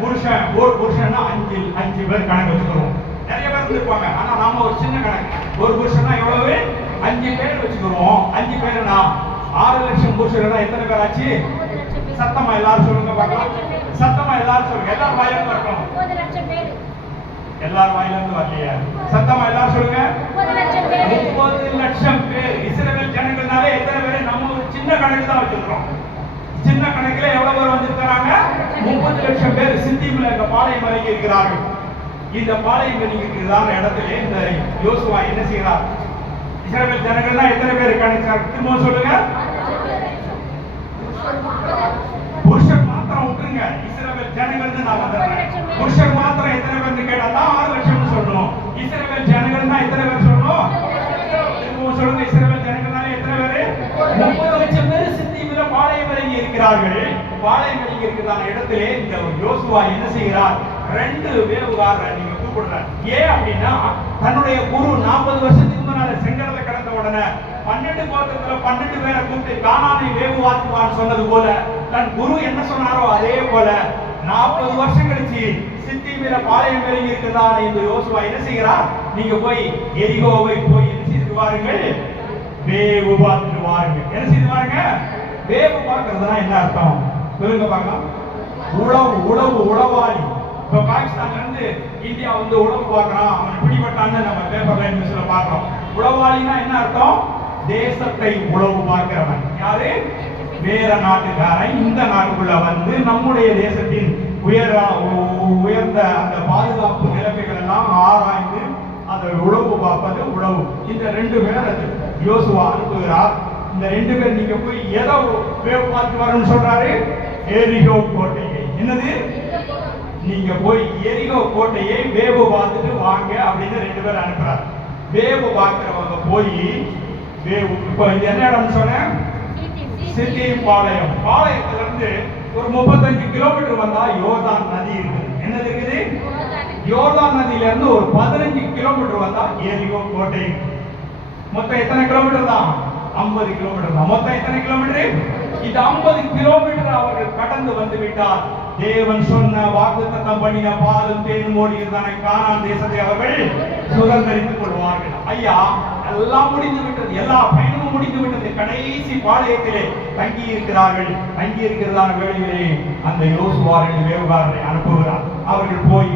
புருஷன். ஒரு புருஷன்னா அஞ்சு பேர் கணக்கு வச்சுக்கிறோம். நிறைய பேர் இருப்பாங்க, ஆனா நாம ஒரு சின்ன கணக்கு. ஒரு புருஷன்னா எவ்வளவு? 5 பேர் வச்சுக்கிறோம். 5 பேருனா 6 லட்சம் புருஷர்கள்னா எத்தனை பேர் ஆச்சு? சத்தமா எல்லாரும் சொல்லுங்க பார்க்கலாம். சத்தமா எல்லாரும் சொல்லுங்க. எல்லாரும் வாயில இருந்து வரணும். 30 லட்சம் பேர். எல்லாரும் வாயில இருந்து வரலையா? சத்தமா எல்லாரும் சொல்லுங்க. 30 லட்சம் பேர். 30 லட்சம் பேர். இஸ்ரவேல் ஜனங்கள்னாலே எத்தனை பேர்? நம்ம ஒரு சின்ன கணக்கு தான் வச்சிருக்கோம். சின்ன கணக்குல எவ்வளவு பேர் வந்திருக்காங்க? 30 லட்சம் பேர் சித்திமில் எங்க பாளையம் வரைக்கும் இருக்கிறார்கள். இந்த பாளையம் இருக்கிறதான இடத்துல இந்த யோசுவா என்ன செய்கிறார்? இஸ்ரவேல் ஜனங்கள்னா எத்தனை பேர் கணக்கு? திரும்ப சொல்லுங்க. புருஷன் மாத்திரம் விட்டுருங்க, இஸ்ரவேல் ஜனங்கள்னு நான் வந்துடுறேன். புருஷன் மாத்திரம் எத்தனை பேர்னு கேட்டா 6 லட்சம்னு சொல்லணும். இஸ்ரவேல் ஜனங்கள்னா எத்தனை பேர் சொல்லணும்? திரும்ப சொல்லுங்க. இஸ்ரவேல் ஜனங்கள்னால எத்தனை பேர்? 30 லட்சம் பேர் சித்திமில பாளையம் இறங்கி இருக்கிறார்கள். பாளையம் இறங்கி இருக்கிறதான இடத்திலே இந்த யோசுவா என்ன செய்கிறார்? 2 வேவுகாரரை நீங்க கூப்பிடுறார். ஏன் அப்படின்னா, தன்னுடைய குரு 40 வருஷத்துக்கு முன்னால செங்கடலை கடந்த உடனே 12 கோத்திரத்துல 12 பேரை கூப்பிட்டு கானானை வேவுவாக்குவான்னு சொன்னது போல, தன் குரு என்ன சொன்னாரோ அதே போல 40 வருஷம் கழிச்சு சித்திமில பாளையம் இறங்கி இருக்கிறதான இந்த யோசுவா என்ன செய்கிறார்? நீங்க போய் எரிகோவை போய் என்ன செய்து வாருங்கள்? வேவு பார்த்துட்டு வாருங்கள். என்ன செய்து வாருங்க? வேவு பார்க்கிறதுனா என்ன அர்த்தம் சொல்லுங்க பார்க்கலாம். உளவாளி. இப்ப பாகிஸ்தான்ல இருந்து இந்தியா வந்து உளவு பார்க்கறான், அவன் பிடிபட்டான்னு நம்ம பேப்பர்ல நியூஸ்ல பார்க்கிறோம். உளவாளினா என்ன அர்த்தம்? தேசத்தை உளவு பார்க்கிறவன். யாரு? வேற நாட்டுக்காரன் இந்த நாட்டுக்குள்ள வந்து நம்முடைய தேசத்தின் உயர்ந்த அந்த பாதுகாப்பு நிலைமைகள் எல்லாம் ஆராய்ந்து அதை உளவு பார்ப்பது உளவு. இந்த 2 பேர் யோசுவா அனுப்புகிறார். இந்த 2 பேர் நீங்க போய் ஏதோ வேவு பார்த்து வரணும்னு சொல்றாரு. எரிகோ கோட்டையை. என்னது? நீங்க போய் எரிகோ கோட்டையை வேவு பார்த்துட்டு வாங்க அப்படின்னு 2 பேர் அனுப்புறாரு. வேவு பார்க்கிறவங்க போய் வேவு, இப்ப என்ன இடம்னு சொன்னேன்? சித்தி பாளையம். பாளையத்துல இருந்து ஒரு 35 கிலோமீட்டர் வந்தா யோர்தான் நதி இருக்குது. என்னது இருக்குது? யோர்தான் நதியில இருந்து ஒரு 15 கிலோமீட்டர் வந்தா எரிகோ கோட்டை. மொத்தம் எத்தனை கிலோமீட்டர் தான்? 50 கிலோமீட்டர் தான். மொத்தம் எத்தனை கிலோமீட்டர்? இந்த 50 கிலோமீட்டர் அவர்கள் கடந்து வந்து விட்டார். தேவன் சொன்ன வாக்குத்தத்தம் பண்ணின பாலும் தேனும் ஓடுகிறதான கானான் தேசத்தை அவர்கள் சுதந்திரித்துக் கொள்வார்கள். ஐயா, எல்லாம் முடிந்து விட்டது. எல்லா பயணமும் முடிந்து விட்டது. கடைசி பாளையத்திலே தங்கி இருக்கிறார்கள். தங்கி இருக்கிறதான வேளையிலே அந்த யோசுவா 2 வேவுகாரரை அனுப்புகிறார். அவர்கள் போய்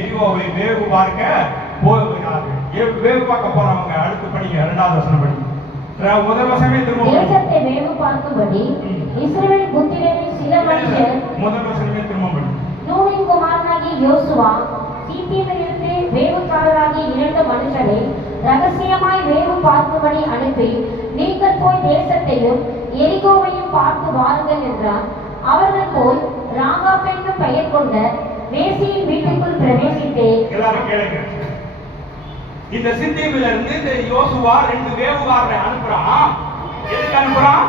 எரிகோவை வேவு பார்க்க போகிறார்கள். வேவு பார்க்க போறவங்க அடுத்து படிங்க. 2வது வசனம் படிங்க. முதல் வசனமே திரும்ப தேசத்தை வேவு பார்க்கும்படி இஸ்ரவேல் புத்திரரில் சில மனுஷர். முதல் வசனமே திரும்ப படிங்க. நூனின் குமாரனாகிய யோசுவா சீத்தியமிலிருந்து வேவுக்காரராகிய 2 மனுஷரை ரகசியமாய் வேவு பார்க்கும்படி அனுப்பி, நீங்கள் போய் தேசத்தையும் எரிகோவையும் பார்த்து வாருங்கள் என்றார். அவர்கள் போய் ராகாப் என்னும் பெயர் கொண்ட வேசியின் வீட்டுக்குள் பிரவேசித்து. எல்லாரும் கேளுங்க. இந்த சித்திமில இருந்து இந்த யோசுவா 2 வேவுகாரரை அனுப்புறான். எதுக்கு அனுப்புறான்?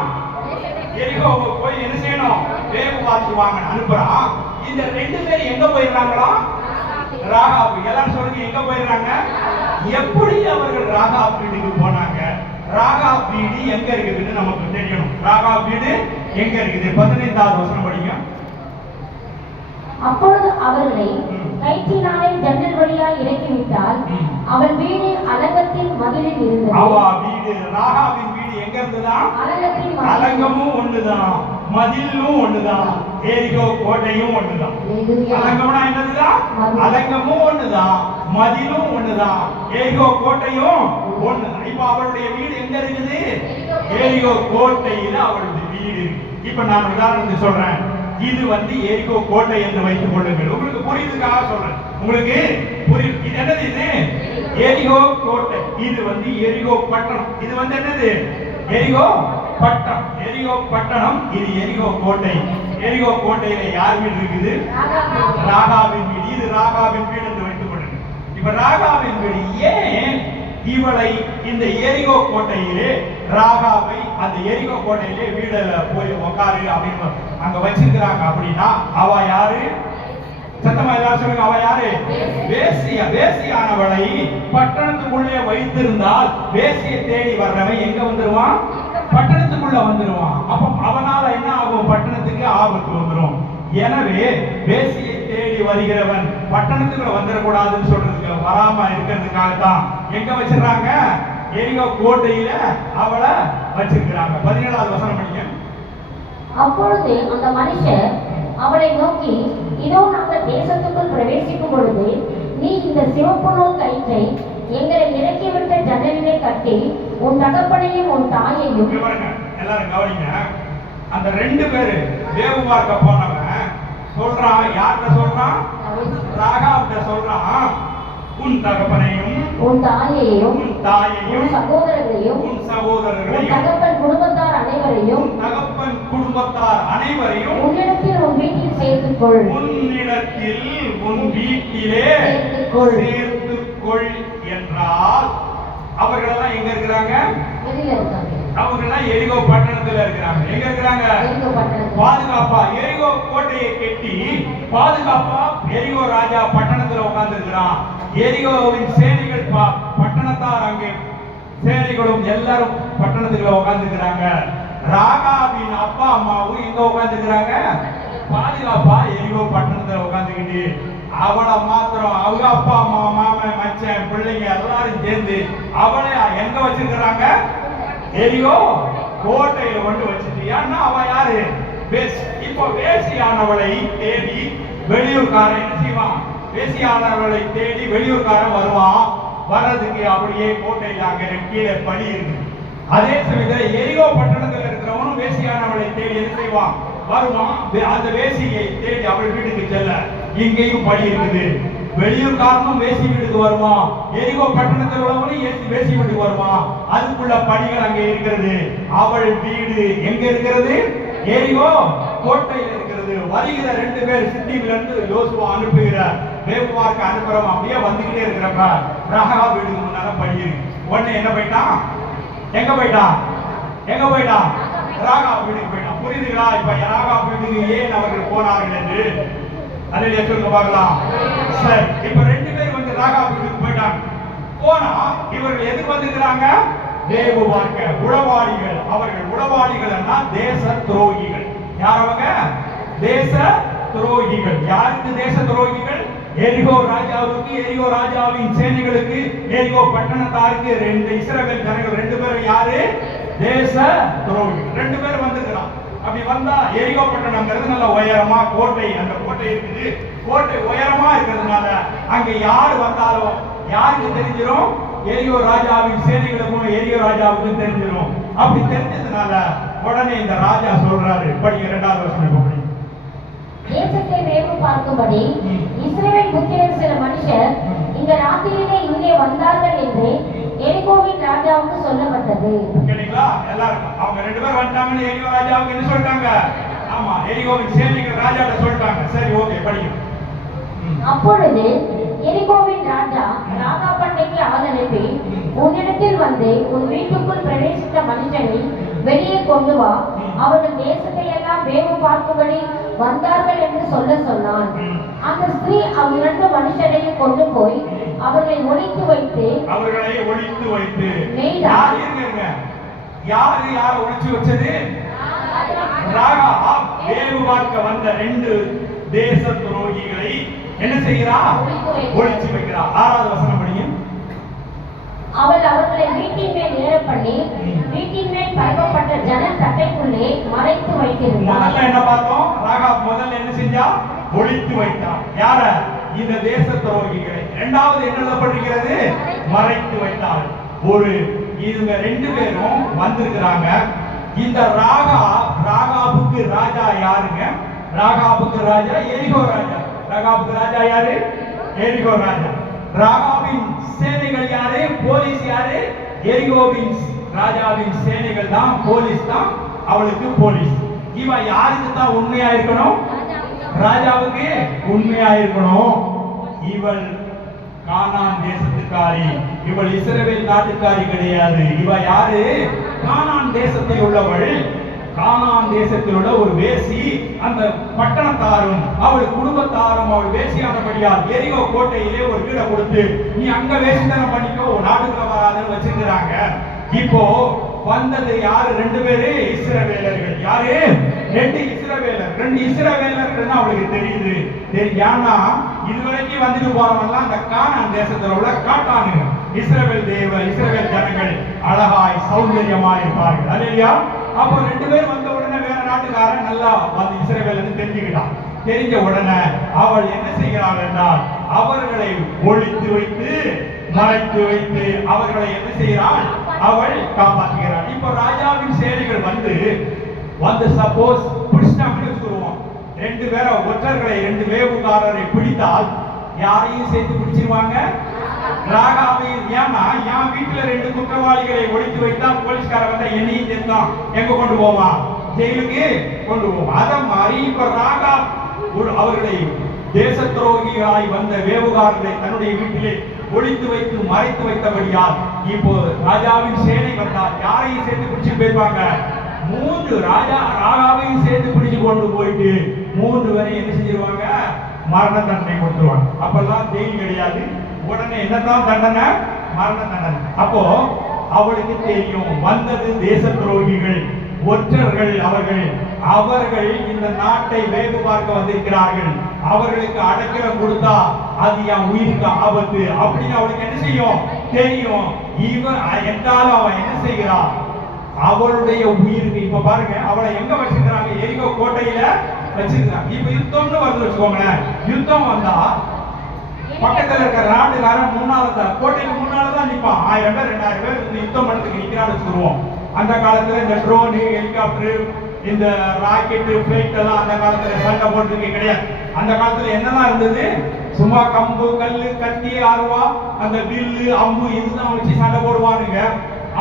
எரிகோவை போய் என்ன செய்யணும்? வேவு பார்த்து வாங்க அனுப்புறான். இந்த 2 பேர் எங்க போயிடுறாங்களா? ராகாப். எல்லாரும் சொல்லுங்க, எங்க போயிடுறாங்க? எப்படி அவர்கள் ராகாப் வீட்டுக்கு போனாங்க? ராகாப் வீடு எங்க இருக்குதுன்னு நமக்கு தெரியணும். ராகாப் வீடு எங்க இருக்குது? 15வது வசனம் படிங்க. அப்பொழுது அவர்களை கைத்தினாலே ஜன்னல் வழியாய் இறக்கிவிட்டால் அவள் வீடு அலங்கத்தின் மதிலில் இருந்தது. அவ வீடு, ராகாபின் வீடு எங்க இருந்ததா? அலங்கமும் ஒண்ணுதான், மதிலும் ஒண்ணுதான், எரிகோ கோட்டையும் ஒண்ணுதான். அலங்கம்னா என்னதுதான்? அலங்கமும் ஒண்ணுதான், மதிலும் ஒண்ணுதான், எரிகோ கோட்டையும் ஒண்ணுதான். இப்ப அவளுடைய வீடு எங்க இருக்குது? எரிகோ கோட்டையில அவளுடைய வீடு. இப்ப நான் உதாரணத்துக்கு சொல்றேன். இது வந்து எரிகோ கோட்டை என்று வைத்துக் கொள்ளுங்கள். உங்களுக்கு புரியுதுக்காக சொல்றேன். உங்களுக்கு புரியுது. இது என்னது? இது எரிகோ கோட்டை. இது வந்து எரிகோ பட்டணம். இது வந்து என்னது? எரிகோ பட்டணம். எரிகோ பட்டணம். இது எரிகோ கோட்டை. எரிகோ கோட்டையில யார் வீடு இருக்குது? ராகாபின் வீடு. இது ராகாபின் வீடு என்று வைத்துக் கொள்ளுங்கள். இப்ப ராகாபின் வீடு ஏன் இவளை இந்த எரிகோ கோட்டையிலே, ராகாவை அந்த எரிகோ கோட்டையிலே வீடுல போய் உட்காரு அப்படின்னு அங்க வச்சிருக்கிறாங்க அப்படின்னா, அவ யாரு? சத்தமா எல்லாரும் சொல்லுங்க, அவ யாரு? வேசியா. வேசியானவளை பட்டணத்துக்குள்ளே வைத்திருந்தால் வேசியை தேடி வர்றவன் எங்க வந்துருவான்? பட்டணத்துக்குள்ள வந்துருவான். அப்ப அவனால என்ன ஆகும்? பட்டணத்துக்கு ஆபத்து வந்துரும். எனவே வேசியை தேடி வருகிறவன் பட்டணத்துக்குள்ள வந்துடக்கூடாதுன்னு சொல்றதுக்கு, வராம இருக்கிறதுக்காக தான் எங்க வச்சிருக்காங்க? எரிகோ கோட்டையில அவளை வச்சிருக்கிறாங்க. 17வது வசனம் படிங்க. அப்பொழுது அந்த மனுஷர் அவளை நோக்கி, இதோ நாங்கள் தேசத்துக்குள் பிரவேசிக்கும் பொழுது நீ இந்த சிவப்பு நூல் கயிற்றை எங்களை இறக்கிவிட்ட ஜன்னலிலே கட்டி உன் தகப்பனையும் உன் தாயையும். எல்லாரும் கவனிங்க. அந்த 2 பேரு வேவு பார்க்க போனவன் சொல்றான். யார்கிட்ட சொல்றான்? ராகாப்கிட்ட சொல்றான். உன் தகப்பனையும் உன் தாயையும் உன் சகோதரர்களையும் உன் சகோதரர்களையும் தகப்பன் குடும்பத்தார் அனைவரையும் தகப்பன் குடும்பத்தார் அனைவரையும் உன்னிடத்தில் உன் வீட்டில் சேர்த்துக்கொள். உன்னிடத்தில் உன் வீட்டிலே சேர்த்துக்கொள் என்றால் அவர்களெல்லாம் எங்க இருக்கிறாங்க? வெளியில இருக்காங்க. அவங்கெல்லாம் எரிகோ பட்டணத்துல இருக்கிறாங்க. எங்க இருக்கிறாங்க? பாதுகாப்பா எரிகோ கோட்டையை கட்டி பாதுகாப்பா எரிகோ ராஜா பட்டணத்துல உட்கார்ந்து இருக்கிறான். எரிகோவின் சேனைகள் பட்டணத்தார் அங்கே சேனைகளும் எல்லாரும் பட்டணத்துக்குள்ள உட்கார்ந்து இருக்கிறாங்க. ராகாவின் அப்பா அம்மாவும் எங்க உட்கார்ந்து இருக்கிறாங்க? பாதுகாப்பா எரிகோ பட்டணத்துல உட்கார்ந்துக்கிட்டு அவளை மாத்திரம் அவங்க அப்பா அம்மா மாமன் மச்சன் பிள்ளைங்க எல்லாரும் சேர்ந்து அவளை எங்க வச்சிருக்கிறாங்க? எரிகோ கோட்டையில கொண்டு வச்சிட்டு. ஏன்னா அவ யாரு? இப்போ வேசியானவளை தேடி வெளியூர்காரன் என்ன செய்வான்? வேசியானவளை தேடி வெளியூர்காரன் வருவான். வர்றதுக்கு அப்படியே கோட்டையில அங்க கீழே படி இருக்கு. அதே சமயத்துல எரிகோ பட்டணத்துல இருக்கிறவனும் வேசியானவளை தேடி என்ன செய்வான்? வருவான். அந்த வேசியை தேடி அவள் வீட்டுக்கு செல்ல இங்கேயும் படி இருக்குது. வெளியூர்காரனும் வேசி வீட்டுக்கு வருவான். எரிகோ பட்டணத்தில் உள்ளவனும் வேசி வீட்டுக்கு வருவான். அதுக்குள்ள படிகள் அங்கே இருக்கிறது. அவள் வீடு எங்க இருக்கிறது? எரிகோ கோட்டையில் இருக்கிறது. வருகிற 2 பேர் சிட்டியில இருந்து யோசுவா அனுப்புகிற வேவுவார்க்கு அனுப்புறவன் அப்படியே வந்துகிட்டே இருக்கிறப்ப ராகா வீட்டுக்கு முன்னால படி இருக்கு. உடனே என்ன போயிட்டான்? எங்க போயிட்டான்? எங்க போயிட்டான்? ராகா வீட்டுக்கு போயிட்டான். புரியுதுங்களா? இப்ப ராகா வீட்டுக்கு ஏன் அவர்கள் போனார்கள் என்று அதில் சொல்லுங்க பார்க்கலாம். சரி, இப்ப 2 பேர் வந்து ராகா வீட்டுக்கு போயிட்டாங்க. போனா இவர்கள் எதுக்கு வந்திருக்கிறாங்க? வேவு பார்க்க. உளவாளிகள். அவர்கள் உளவாளிகள்னா தேச துரோகிகள். யார் அவங்க? தேச துரோகிகள். யாருக்கு தேச துரோகிகள்? எரிகோ ராஜாவுக்கு, எரிகோ ராஜாவின் சேனைகளுக்கு, எரிகோ பட்டணத்தாருக்கு 2 இஸ்ரவேல் ஜனங்கள் 2 பேரும் யாரு? தேச துரோகிகள். 2 பேர் வந்திருக்கிறான். அப்படி வந்தா எரிகோ பட்டணம்ங்கிறது நல்ல உயரமா கோட்டை. அந்த கோட்டை இருக்குது. கோட்டை உயரமா இருக்கிறதுனால அங்க யார் வந்தாலும் யாருக்கு தெரிஞ்சிடும்? எரிகோ ராஜாவின் சேனைகளுக்கும் எரிகோ ராஜாவுக்கும் தெரிஞ்சிடும். அப்படி தெரிஞ்சதுனால உடனே இந்த ராஜா சொல்றாரு. படிங்க 2வது வசனம். தேசத்தை வேவு பார்க்கும்படி இஸ்ரவேல் புத்திரர் சில மனுஷர் இந்த ராத்திரியிலே இங்கே வந்தார்கள் என்று எரிகோவின் ராஜாவுக்கு சொல்லப்பட்டது. கேட்டீங்களா? எல்லாரும் அவங்க 2 பேர் வந்தாங்கன்னு எரிகோ ராஜாவுக்கு என்ன சொல்லிட்டாங்க? ஆமா, எரிகோவின் சேனைகள் ராஜாட்ட சொல்லிட்டாங்க. சரி, ஓகே, படிங்க. அப்பொழுது எரிகோவின் ராஜா ராகா பண்டைக்கு ஆள் அனுப்பி, உன்னிடத்தில் வந்து உன் வீட்டுக்குள் பிரவேசித்த மனுஷனை வெளியே கொண்டு வா, அவர்கள் தேசத்தை எல்லாம் வேவு பார்க்கும்படி வந்தார்கள் என்று சொல்ல சொன்னான். அந்த ஸ்திரீ அவ்விரண்டு மனுஷரையும் கொண்டு போய் அவர்களை ஒளித்து வைத்து யார் ஒளிச்சு வச்சது? ராகா வேவு பார்க்க வந்த 2 தேச துரோகிகளை என்ன செய்கிறா? ஒளிச்சு வைக்கிறா. 6வது வசனம் படிங்க. அவள் அவர்களை வீட்டின் மேல் ஏற பண்ணி வீட்டின் மேல் பரப்பப்பட்ட ஜன தட்டைக்குள்ளே மறைத்து வைத்திருந்தார். முதல்ல என்ன பார்த்தோம்? ராகா முதல்ல என்ன செஞ்சா? ஒளித்து வைத்தார். யார? இந்த தேச துரோகிகளை. 2வது என்ன எழுதப்பட்டிருக்கிறது? மறைத்து வைத்தார். இவங்க 2 பேரும் வந்திருக்கிறாங்க. இந்த ராகாபுக்கு ராஜா யாருங்க? ராகாபுக்கு ராஜா எரிகோ ராஜா. ராகாபுக்கு ராஜா யாரு? எரிகோ ராஜா. ராகாவின் சேனைகள் யாரு? போலீஸ் யாரு? எரிகோவின் ராஜாவின் சேனைகள் தான், போலீஸ் தான். அவளுக்கு போலீஸ். இவ யாருக்கு தான் உண்மையா இருக்கணும்? ராஜாவுக்கு உண்மையா இருக்கணும். இவள் கானான் தேசத்துக்காரி. இவள் இஸ்ரவேல் நாட்டுக்காரி கிடையாது. இவ யாரு? கானான் தேசத்தில் உள்ளவள். கானான் தேசத்தில் உள்ள ஒரு வேசி, அந்த பட்டணத்தாரும் அவள் குடும்பத்தாரும் அவள் வேசியானபடியால் எரிகோ கோட்டையிலே ஒரு வீடை கொடுத்து நீ அங்க வேசித்தனம் பண்ணிக்கோ, நாட்டுக்குள்ள வராதுன்னு வச்சிருக்கிறாங்க. இப்போ வந்தது யாரு? 2 பேரு இஸ்ரவேலர்கள். யாரு? 2 இஸ்ரவேலர். 2 இஸ்ரவேலர்கள் அவளுக்கு தெரியுது. ஏன்னா இதுவரைக்கும் வந்துட்டு போறவங்கலாம் அந்த கானான் தேசத்துல உள்ள காட்டானுங்க. இஸ்ரவேல் ஜனங்கள் அழகாய் சௌந்தரியமாய் இருப்பார்கள். அல்லேலூயா. அப்போ 2 பேர் வந்த உடனே வேற நாட்டுக்காரன் நல்லா வந்து இஸ்ரவேல் தெரிஞ்சுக்கிட்டான். தெரிஞ்ச உடனே அவள் என்ன செய்கிறாள் என்றால் அவர்களை ஒழித்து வைத்து மறைத்து வைத்து அவர்களை என்ன செய்கிறாள்? அவள் காப்பாற்றுகிறாள். இப்போ ராஜாவின் சேனைகள் வந்து சப்போஸ் பிடிச்சிட்டாங்கன்னு வச்சுக்குவோம். 2 பேரை ஒற்றர்களை 2 வேவுகாரரை பிடித்தால் யாரையும் சேர்த்து பிடிச்சிருவாங்க? ராகாவையும். ஏன்னா என் வீட்டுல 2 குற்றவாளிகளை ஒழித்து வைத்தால் போலீஸ்கார வந்தா என்னையும் சேர்த்தான் எங்க கொண்டு போவான்? ஜெயிலுக்கு கொண்டு போவான். அத மாதிரி இப்ப ராகா அவர்களை தேச துரோகிகளாய் வந்த வேவுகாரர்களை தன்னுடைய வீட்டிலே ஒழித்து வைத்து மறைத்து வைத்தபடியால் இப்போ ராஜாவின் சேனை வந்தால் யாரையும் சேர்த்து பிடிச்சு போயிருப்பாங்க? 3 ராகாவையும் சேர்த்து பிடிச்சு கொண்டு போயிட்டு 3 பேரை என்ன செஞ்சிருவாங்க? மரண தண்டனை கொடுத்துருவாங்க. அப்பெல்லாம் ஜெயில் கிடையாது. உடனே என்னதான் தண்டனை? மரண தண்டனை. அப்போ அவளுக்கு தெரியும் வந்தது தேச துரோகிகள், ஒற்றர்கள். அவர்கள் இந்த நாட்டை வேவு பார்க்க வந்திருக்கிறார்கள். அவர்களுக்கு அடைக்கலம் கொடுத்தா அது என் உயிருக்கு ஆபத்து அப்படின்னு அவளுக்கு என்ன செய்யும்? தெரியும். இவன் என்றாலும் அவன் என்ன செய்கிறான்? அவளுடைய உயிருக்கு. இப்ப பாருங்க, அவளை எங்க வச்சிருக்கிறாங்க? எரிகோ கோட்டையில வச்சிருக்காங்க. இப்ப யுத்தம்னு வந்து வச்சுக்கோங்களேன். யுத்தம் வந்தா பக்கத்துல இருக்கிற நாட்டுக்காரன் கோட்டைக்கு முன்னாலதான் நிற்பான். 1000 பேர் 2000 பேர் இந்த யுத்தம் பண்ணதுக்கு நிக்கிறான்னு வச்சுருவோம். அந்த காலத்துல இந்த ட்ரோனு, ஹெலிகாப்டர், இந்த ராக்கெட், பிளைட் எல்லாம் அந்த காலத்துல சண்டை போட்டுக்கு கிடையாது. அந்த காலத்துல என்னெல்லாம் இருந்தது? சும்மா கம்பு, கல்லு, கத்தி, அருவா, அந்த வில்லு, அம்பு இதுதான் வச்சு சண்டை போடுவானுங்க.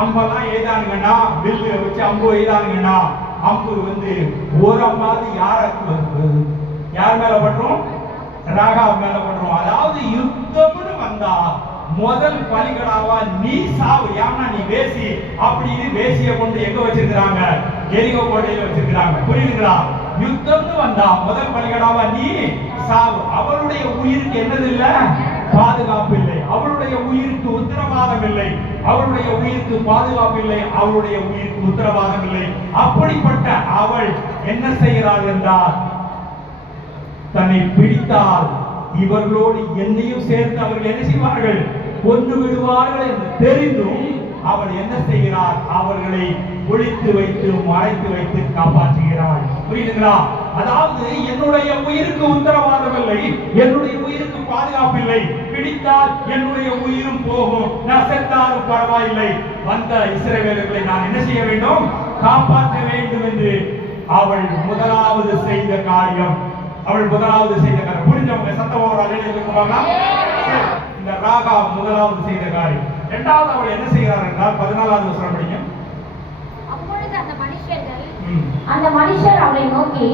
அம்பெல்லாம் எய்தானுங்கன்னா, வில்லு வச்சு அம்பு எய்தானுங்கன்னா, அம்பு ஒரு அம்பாவது யார் மேல பட்டுரும்? ராகா மேல பட்டுரும். அதாவது யுத்தம்னு வந்தா முதல் பலிகடாவா நீ சாவு. ஏன்னா நீ வேசி அப்படின்னு வேசியை கொண்டு எங்க வச்சிருக்கிறாங்க? எரிகோ கோட்டையில வச்சிருக்கிறாங்க. புரியுதுங்களா? யுத்தம்னு வந்தா முதல் பலிகடாவா நீ சாவு. அவளுடைய உயிருக்கு என்னது இல்ல? பாதுகாப்பு இல்லை. அவளுடைய உயிருக்கு உத்தரவாதம் இல்லை. அவளுடைய உயிருக்கு பாதுகாப்பு இல்லை. அவளுடைய உயிருக்கு உத்தரவாதம் இல்லை. அப்படிப்பட்ட அவள் என்ன செய்கிறாள் என்றால், தன்னை பிடித்தால் இவர்களோடு என்னையும் சேர்த்து அவர்கள் என்ன செய்வார்கள்? கொன்று விடுவார்கள் என்று தெரிந்தும் அவள் என்ன செய்கிறார்? அவர்களை ஒழித்து வைத்து மறைத்து வைத்து காப்பாற்றுகிறாள். புரியுதுங்களா? அதாவது என்னுடைய உயிருக்கு உத்தரவாதம் இல்லை, என்னுடைய உயிருக்கு பாதுகாப்பு இல்லை. பிடித்தால் என்னுடைய உயிரும் போகும், நான் செத்தாலும் பரவாயில்லை. வந்த இஸ்ரவேலர்களை நான் என்ன செய்ய வேண்டும்? காப்பாற்ற வேண்டும் என்று அவள் முதலாவது செய்த காரியம். புரிஞ்சவங்க சத்தம் ஒரு அலையில இந்த ராகா முதலாவது செய்த காரியம். இரண்டாவது அவள் என்ன செய்கிறார் என்றால் 14வது வசனம் படிங்க. அப்பொழுது அந்த மனுஷர் அவளை நோக்கி,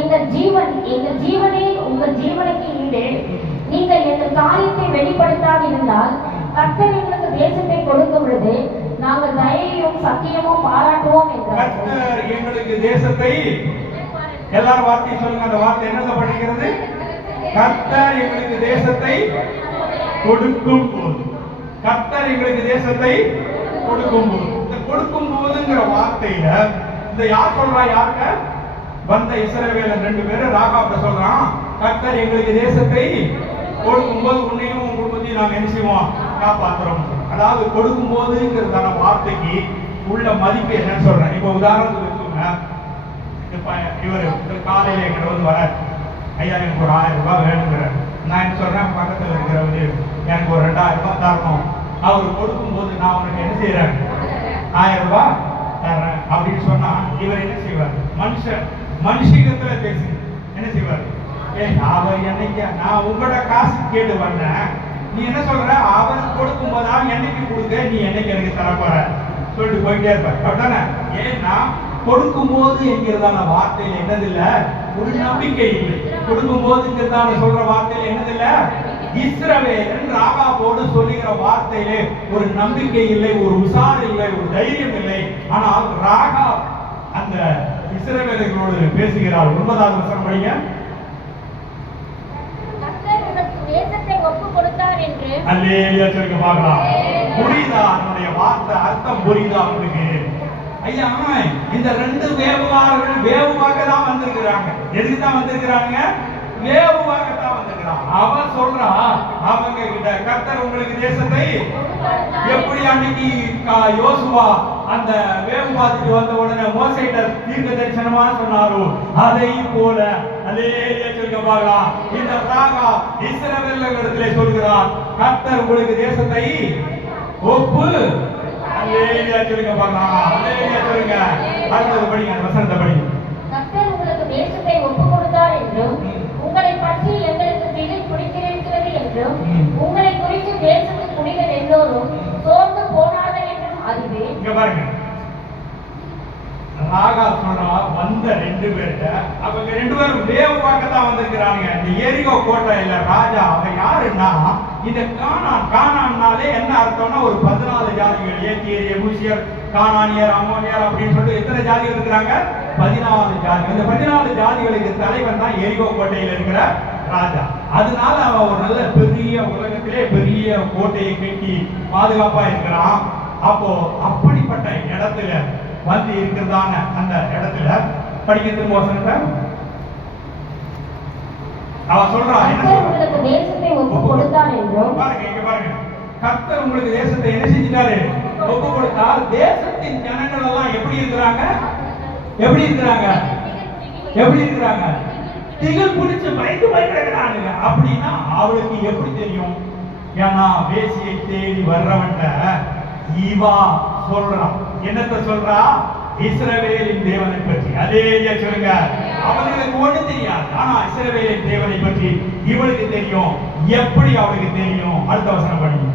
எங்கள் ஜீவனே உங்கள் ஜீவனுக்கு ஈடு, நீங்கள் எங்கள் காரியத்தை வெளிப்படுத்தாதிருந்தால் கர்த்தர் எங்களுக்கு தேசத்தை கொடுக்கும் பொழுது நாங்கள் தயையும் சத்தியமும் பாராட்டுவோம் என்றார். கர்த்தர் எங்களுக்கு தேசத்தை, எல்லாரும் வார்த்தையை சொல்லுங்க. அந்த வார்த்தை என்ன படிக்கிறது? கர்த்தர் எங்களுக்கு தேசத்தை கொடுக்கும் போது. கர்த்தர் எங்களுக்கு தேசத்தை கொடுக்கும் போது. இந்த கொடுக்கும் போதுங்கிற வார்த்தையில இந்த யார் சொல்றா? யாருங்க? வந்த இஸ்ரவேலர் 2 பேரும் ராகாப்ட சொல்றான், கர்த்தர் எங்களுக்கு தேசத்தை கொடுக்கும் போது உன்னையும் உன் குடும்பத்தையும் நாங்க என்ன செய்வோம்? காப்பாற்றுறோம். அதாவது கொடுக்கும் போதுங்கிறதான வார்த்தைக்கு உள்ள மதிப்பு என்னன்னு சொல்றேன். இப்ப உதாரணத்துக்கு வச்சுக்கோங்க, இவர் காலையில எங்கிட்ட வர, ஐயா எனக்கு ஒரு 1000 ரூபாய் வேணுங்கிறார். நான் என்ன சொல்றேன்? பக்கத்தில் இருக்கிறவரு எனக்கு ஒரு 2000 ரூபாய் தரணும். அவர் கொடுக்கும்போது நான் உனக்கு என்ன செய்யறேன்? 1000 ரூபாய் தர்றேன் அப்படின்னு சொன்னா இவர் என்ன செய்வார்? மனுஷத்துல பேசி என்ன செய்வார்? அவர் என்னைக்கு நான் உங்களோட காசு கேட்டு வந்தேன், நீ என்ன சொல்ற? அவர் கொடுக்கும் போது என்னைக்கு கொடுக்க, நீ என்னைக்கு எனக்கு தரப்போற சொல்லிட்டு போயிட்டே இருப்பார். அப்படித்தானே? ஏன்னா கொடுக்கும் போது என்கிறதான வார்த்தையில் என்னதில்ல? ஒரு நம்பிக்கை இல்லை. கொடுக்கும் போதுங்கிறதான சொல்ற வார்த்தையில் என்னதில்ல? இஸ்ரவேலன் ராகாபோடு சொல்லுகிற வார்த்தையிலே ஒரு நம்பிக்கை இல்லை, ஒரு உசார் இல்லை, ஒரு தைரியம் இல்லை. ஆனால் ராகா அந்த இஸ்ரவேலர்களோடு பேசுகிறார். 9வது வசனம் படிங்க. கர்த்தர் உனக்கு தேசத்தை ஒப்பு கொடுத்தார் என்று. அல்லேலூயா சொல்லுங்க பார்க்கலாம். புரியுதா? அதனுடைய வார்த்தை அர்த்தம் புரியுதா உங்களுக்கு? ஐயா, இந்த 2 வேவுகாரர்கள் வேவுவாக தான் வந்திருக்கிறாங்க. எதுக்கு தான் வந்திருக்கிறாங்க? வேவுவாக தான் வந்திருக்கிறான். அவன் சொல்றான் அவங்க கிட்ட, கர்த்தர் உங்களுக்கு தேசத்தை எப்படி அன்னைக்கு யோசுவா அந்த வேவு பார்த்துட்டு வந்த உடனே மோசேட்ட தீர்க்க தரிசனமா சொன்னாரோ அதை போல அல்லேலூயா சொல்லுங்க பார்க்கலாம். இந்த ராகா இஸ்ரவேலர்களிடத்திலே சொல்கிறார், கர்த்தர் உங்களுக்கு தேசத்தை ஒப்பு. அல்லேலூயா சொல்லுங்க பார்க்கலாம். அல்லேலூயா சொல்லுங்க. அடுத்தது படிங்க, அந்த வசனத்தை படிங்க. கர்த்தர் உங்களுக்கு தேசத்தை ஒப்பு கொடுத்தார் என்றும் உங்களை பற்றி எங்களுக்கு திகில் பிடித்திருக்கிறது என்றும் உங்களை குறித்து தேசத்து குடிகள் எல்லோரும் சோர்ந்து போனார்கள் என்றும் அறிவேன். இங்க பாருங்க, ராகா சொல்றா வந்த 2 பேர்ட்ட, அவங்க 2 பேரும் வேவு பார்க்க தான் வந்திருக்கிறாங்க. இந்த எரிகோ கோட்டை இல்ல ராஜா அவன் யாருன்னா இந்த கானான்னாலே என்ன அர்த்தம்னா ஒரு 14 ஜாதிகள், ஏத்தியர், எபூசியர், கானானியர், அம்மோனியர் அப்படின்னு சொல்லிட்டு எத்தனை ஜாதிகள் இருக்கிறாங்க? 14 ஜாதிகள். இந்த 14 ஜாதிகளுக்கு தலைவன் தான் எரிகோ கோட்டையில் இருக்கிற ராஜா. அதனால அவன் ஒரு நல்ல பெரிய உலகத்திலே பெரிய கோட்டையை கட்டி பாதுகாப்பா இருக்கிறான். அப்போ அப்படிப்பட்ட இடத்துல வந்து இருக்கிறதான அந்த இடத்துல படிக்க திரும்ப வசனத்தை அவன் சொல்றான், என்ன சொல்றான்? உங்களுக்கு தேசத்தை ஒப்பு கொடுத்தார் என்றும். பாருங்க, இங்க பாருங்க, கர்த்தர் உங்களுக்கு தேசத்தை என்ன செஞ்சிட்டாரு? ஒப்பு கொடுத்தார். தேசத்தின் ஜனங்கள் எல்லாம் எப்படி இருக்கிறாங்க? எப்படி இருக்கிறாங்க? எப்படி இருக்கிறாங்க? திகில் பிடிச்சு பயந்து பயப்படுறாங்க. அப்படின்னா அவளுக்கு எப்படி தெரியும்? ஏன்னா வேசியை தேடி வர்றவன்ட்ட ஈவா சொல்றான். என்னத்தை சொல்றா? இஸ்ரவேலின் தேவனை பற்றி. அல்லேலூயா சொல்லுங்க. அவங்களுக்கு ஒண்ணு தெரியாது, ஆனா இஸ்ரவேலின் தேவனை பற்றி இவளுக்கு தெரியும். எப்படி அவளுக்கு தெரியும்? அடுத்த வசனம் படிங்க.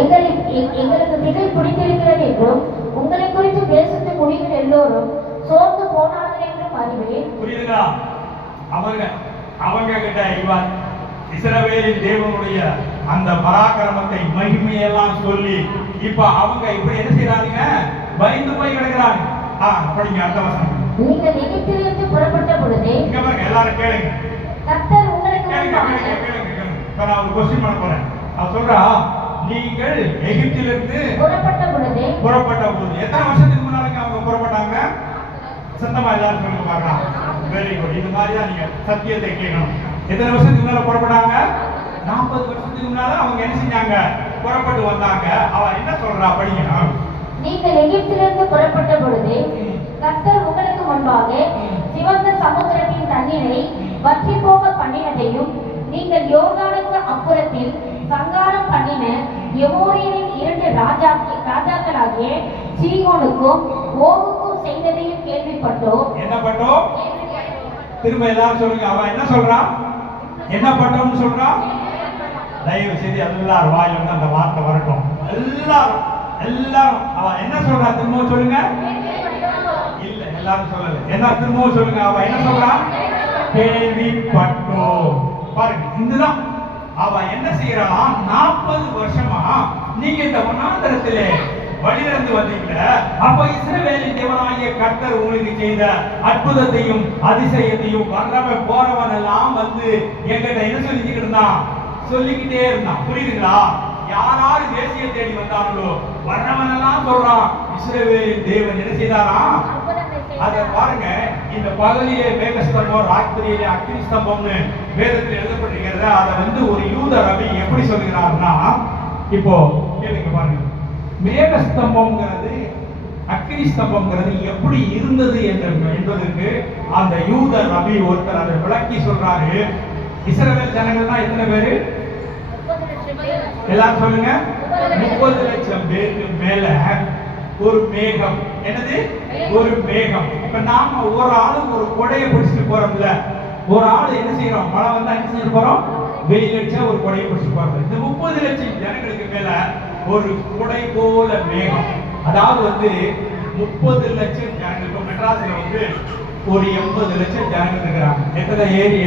எங்களுக்கு திகில் பிடித்திருக்கிறது என்றும் உங்களை குறித்து தேசத்து குடிகள் எல்லோரும் சோர்ந்து போனார்கள் என்றும் அறிவேன். புரியுதுங்களா? அவங்க கிட்ட இவன் இஸ்ரவேலின் தேவனுடைய அந்த பராக்கிரமத்தை மகிமையெல்லாம் சொல்லி இப்ப அவங்க இப்படி என்ன செய்யறாங்க? பயந்து போய் கிடக்குறாங்க. படிங்க அடுத்த வசனம். நீங்கள் எகிப்திலிருந்து புறப்பட்ட பொழுது, இங்க பாருங்க, எல்லாரும் கேளுங்க. கர்த்தர் உங்களுக்கு கேளுங்க. இப்ப நான் ஒரு கொஸ்டின் பண்ண போறேன். அவன் சொல்றா, நீங்கள் எகிப்திலிருந்து புறப்பட்ட பொழுது எத்தனை வருஷத்துக்கு முன்னாடி அவங்க புறப்பட்டாங்க? சத்தமா எல்லாரும் சொல்லுங்க பார்க்கலாம். Very good. இது மாதிரி தான் நீங்க சத்தியத்தை கேட்கணும். எத்தனை வருஷத்துக்கு முன்னால புறப்பட்டாங்க? 40 வருஷத்துக்கு முன்னால அவங்க என்ன செஞ்சாங்க? புறப்பட்டு வந்தாங்க. அவ என்ன சொல்றா? படிங்க. நீங்கள் எகிப்திலிருந்து புறப்பட்ட பொழுது கர்த்தர் உங்களுக்கு முன்பாக சிவந்த சமுத்திரத்தின் தண்ணீரை வற்றி போக பண்ணினதையும் நீங்கள் யோர்தானுக்கு அப்புறத்தில் சங்காரம் பண்ணின எமோரியரின் 2 ராஜாக்களாகிய சீகோனுக்கும் ஓகுக்கும் செய்ததையும் கேள்விப்பட்டோம். என்ன பட்டோம்? திரும்ப எல்லாரும் சொல்லுங்க. அவன் என்ன சொல்றான்? என்ன பட்டோம்னு சொல்றான்? தயவு செய்து எல்லாரும் வாயில வந்து அந்த வார்த்தை வரட்டும். எல்லாரும் அவன் என்ன சொல்றா? திரும்ப சொல்லுங்க. இல்ல, எல்லாரும் சொல்லல. என்ன திரும்ப சொல்லுங்க. அவன் என்ன சொல்றான்? கேள்விப்பட்டோம். பாருங்க, இதுதான் அவன் என்ன செய்யறான்? 40 வருஷமா நீங்க இந்த வனாந்தரத்திலே வழிநடந்து வந்தீங்க. அப்ப இஸ்ரவேலின் தேவனாகிய கர்த்தர் உங்களுக்கு செய்த அற்புதத்தையும் அதிசயத்தையும் வர்றவன் போறவன் எல்லாம் வந்து என்கிட்ட என்ன சொல்லிக்கிட்டு இருந்தான்? சொல்லிக்கிட்டே இருந்தான். புரியுதுங்களா? யாராரு தேசிய தேடி வந்தாங்களோ வர்றவன் எல்லாம் சொல்றான், இஸ்ரவேலின் தேவன் என்ன செய்தாரா? அத பாருங்க, இந்த பகலிலே மேகஸ்தம்பம், ராத்திரியிலே அக்னி ஸ்தம்பம்னு வேதத்தில் எழுதப்பட்டிருக்கிறது. அதை வந்து ஒரு யூத ரவி எப்படி சொல்லுகிறார்னா, இப்போ கேளுங்க பாருங்க, மேகஸ்தம்பம்ங்கிறது அக்னி ஸ்தம்பம்ங்கிறது எப்படி இருந்தது என்பதற்கு அந்த யூத ரவி ஒருத்தர் அதை விளக்கி சொல்றாரு. இஸ்ரவேல் ஜனங்கள்னா எத்தனை பேரு? எல்லாரும் சொல்லுங்க. 30 லட்சம் பேருக்கு மேல ஒரு மேகம். என்னது? ஒரு மேகம். இப்ப நாம ஒரு ஆளுக்கு ஒரு கொடையை பிடிச்சிட்டு போறோம்ல, ஒரு ஆள் என்ன செய்யறோம்? மழை வந்தா என்ன செய்ய போறோம்? வெயில் அடிச்சா ஒரு கொடையை பிடிச்சிட்டு போறோம். இந்த 30 லட்சம் ஜனங்களுக்கு மேல ஒரு கொடை போல மேகம். அதாவது வந்து 30 லட்சம் ஜனங்களுக்கு மெட்ராஸ்ல வந்து ஒரு 80 லட்சம் ஜனங்கள் இருக்கிறாங்க.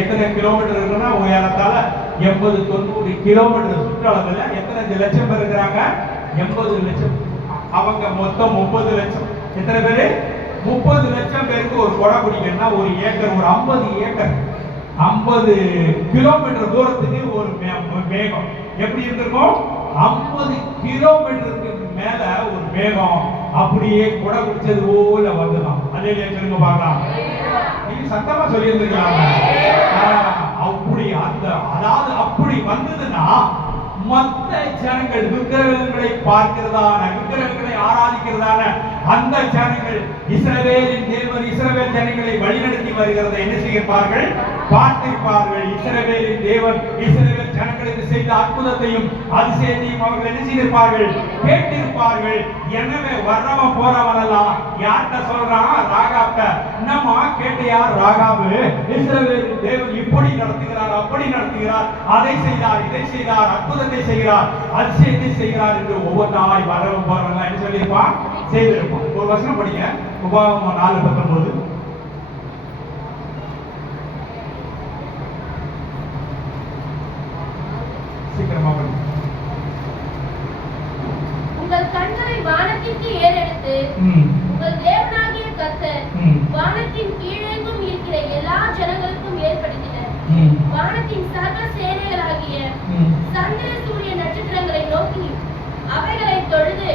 எத்தனை கிலோமீட்டர் இருக்குன்னா உயரத்தால 80-90 கிலோமீட்டர் சுற்றளவுல எத்தனை லட்சம் பேர் இருக்கிறாங்க? 80 லட்சம். அவங்க மொத்தம் 30 லட்சம். எத்தனை பேரு? 30 லட்சம் பேருக்கு ஒரு கொடை பிடிக்கணும்னா ஒரு ஏக்கர், ஒரு 50 ஏக்கர், 50 கிலோமீட்டர் தூரத்துக்கு ஒரு மேகம் எப்படி இருந்திருக்கும்? 50 கிலோமீட்டருக்கு மேல ஒரு மேகம் அப்படியே கொடை பிடிச்சது போல வந்துடும். அதே சொல்லுங்க பார்க்கலாம். நீங்க சத்தமா சொல்லி இருந்திருக்கலாம். அப்படி அந்த அதாவது அப்படி வந்ததுன்னா மற்ற ஜனங்கள் விக்கிரகங்களை பார்க்கிறதான, விக்கிரகங்களை ஆராதிக்கிறதான அந்த ஜனங்கள் இஸ்ரவேலின் தேவன் இஸ்ரவேல் ஜனங்களை வழிநடத்தி வருகிறதை என்ன செய்கிறார்கள்? பார்த்திருப்பார்கள். இஸ்ரவேலின் தேவன் இஸ்ரவேல் ஜனங்களுக்கு செய்த அற்புதத்தையும் அதிசயத்தையும் அவர்கள் என்ன செய்திருப்பார்கள்? கேட்டிருப்பார்கள். எனவே வர்றவன் போறவன் எல்லாம் யார்கிட்ட சொல்றான்? ராகாப்ட. நம்ம கேட்டையா ராகாபு இஸ்ரவேலின் தேவன் இப்படி நடத்துகிறார், அப்படி நடத்துகிறார், அதை செய்தார், இதை செய்தார், அற்புதத்தை செய்கிறார், அதிசயத்தை செய்கிறார் என்று ஒவ்வொன்றாய் வரவன் போறவன் என்ன சொல்லியிருப்பான்? செய்திருப்பான். ஒரு வசனம் படிங்க. உபாகமம் 4:19. சீக்கிரமா படிங்க. உங்கள் கண்களை வானத்திற்கு ஏறெடுத்து உங்கள் தேவனாகிய கர்த்தர் வானத்தின் கீழெங்கும் இருக்கிற எல்லா ஜனங்களுக்கும் ஏற்படுத்தினர். வானத்தின் சர்வ சேனைகளாகிய சந்திர சூரிய நட்சத்திரங்களை நோக்கி அவைகளை தொழுது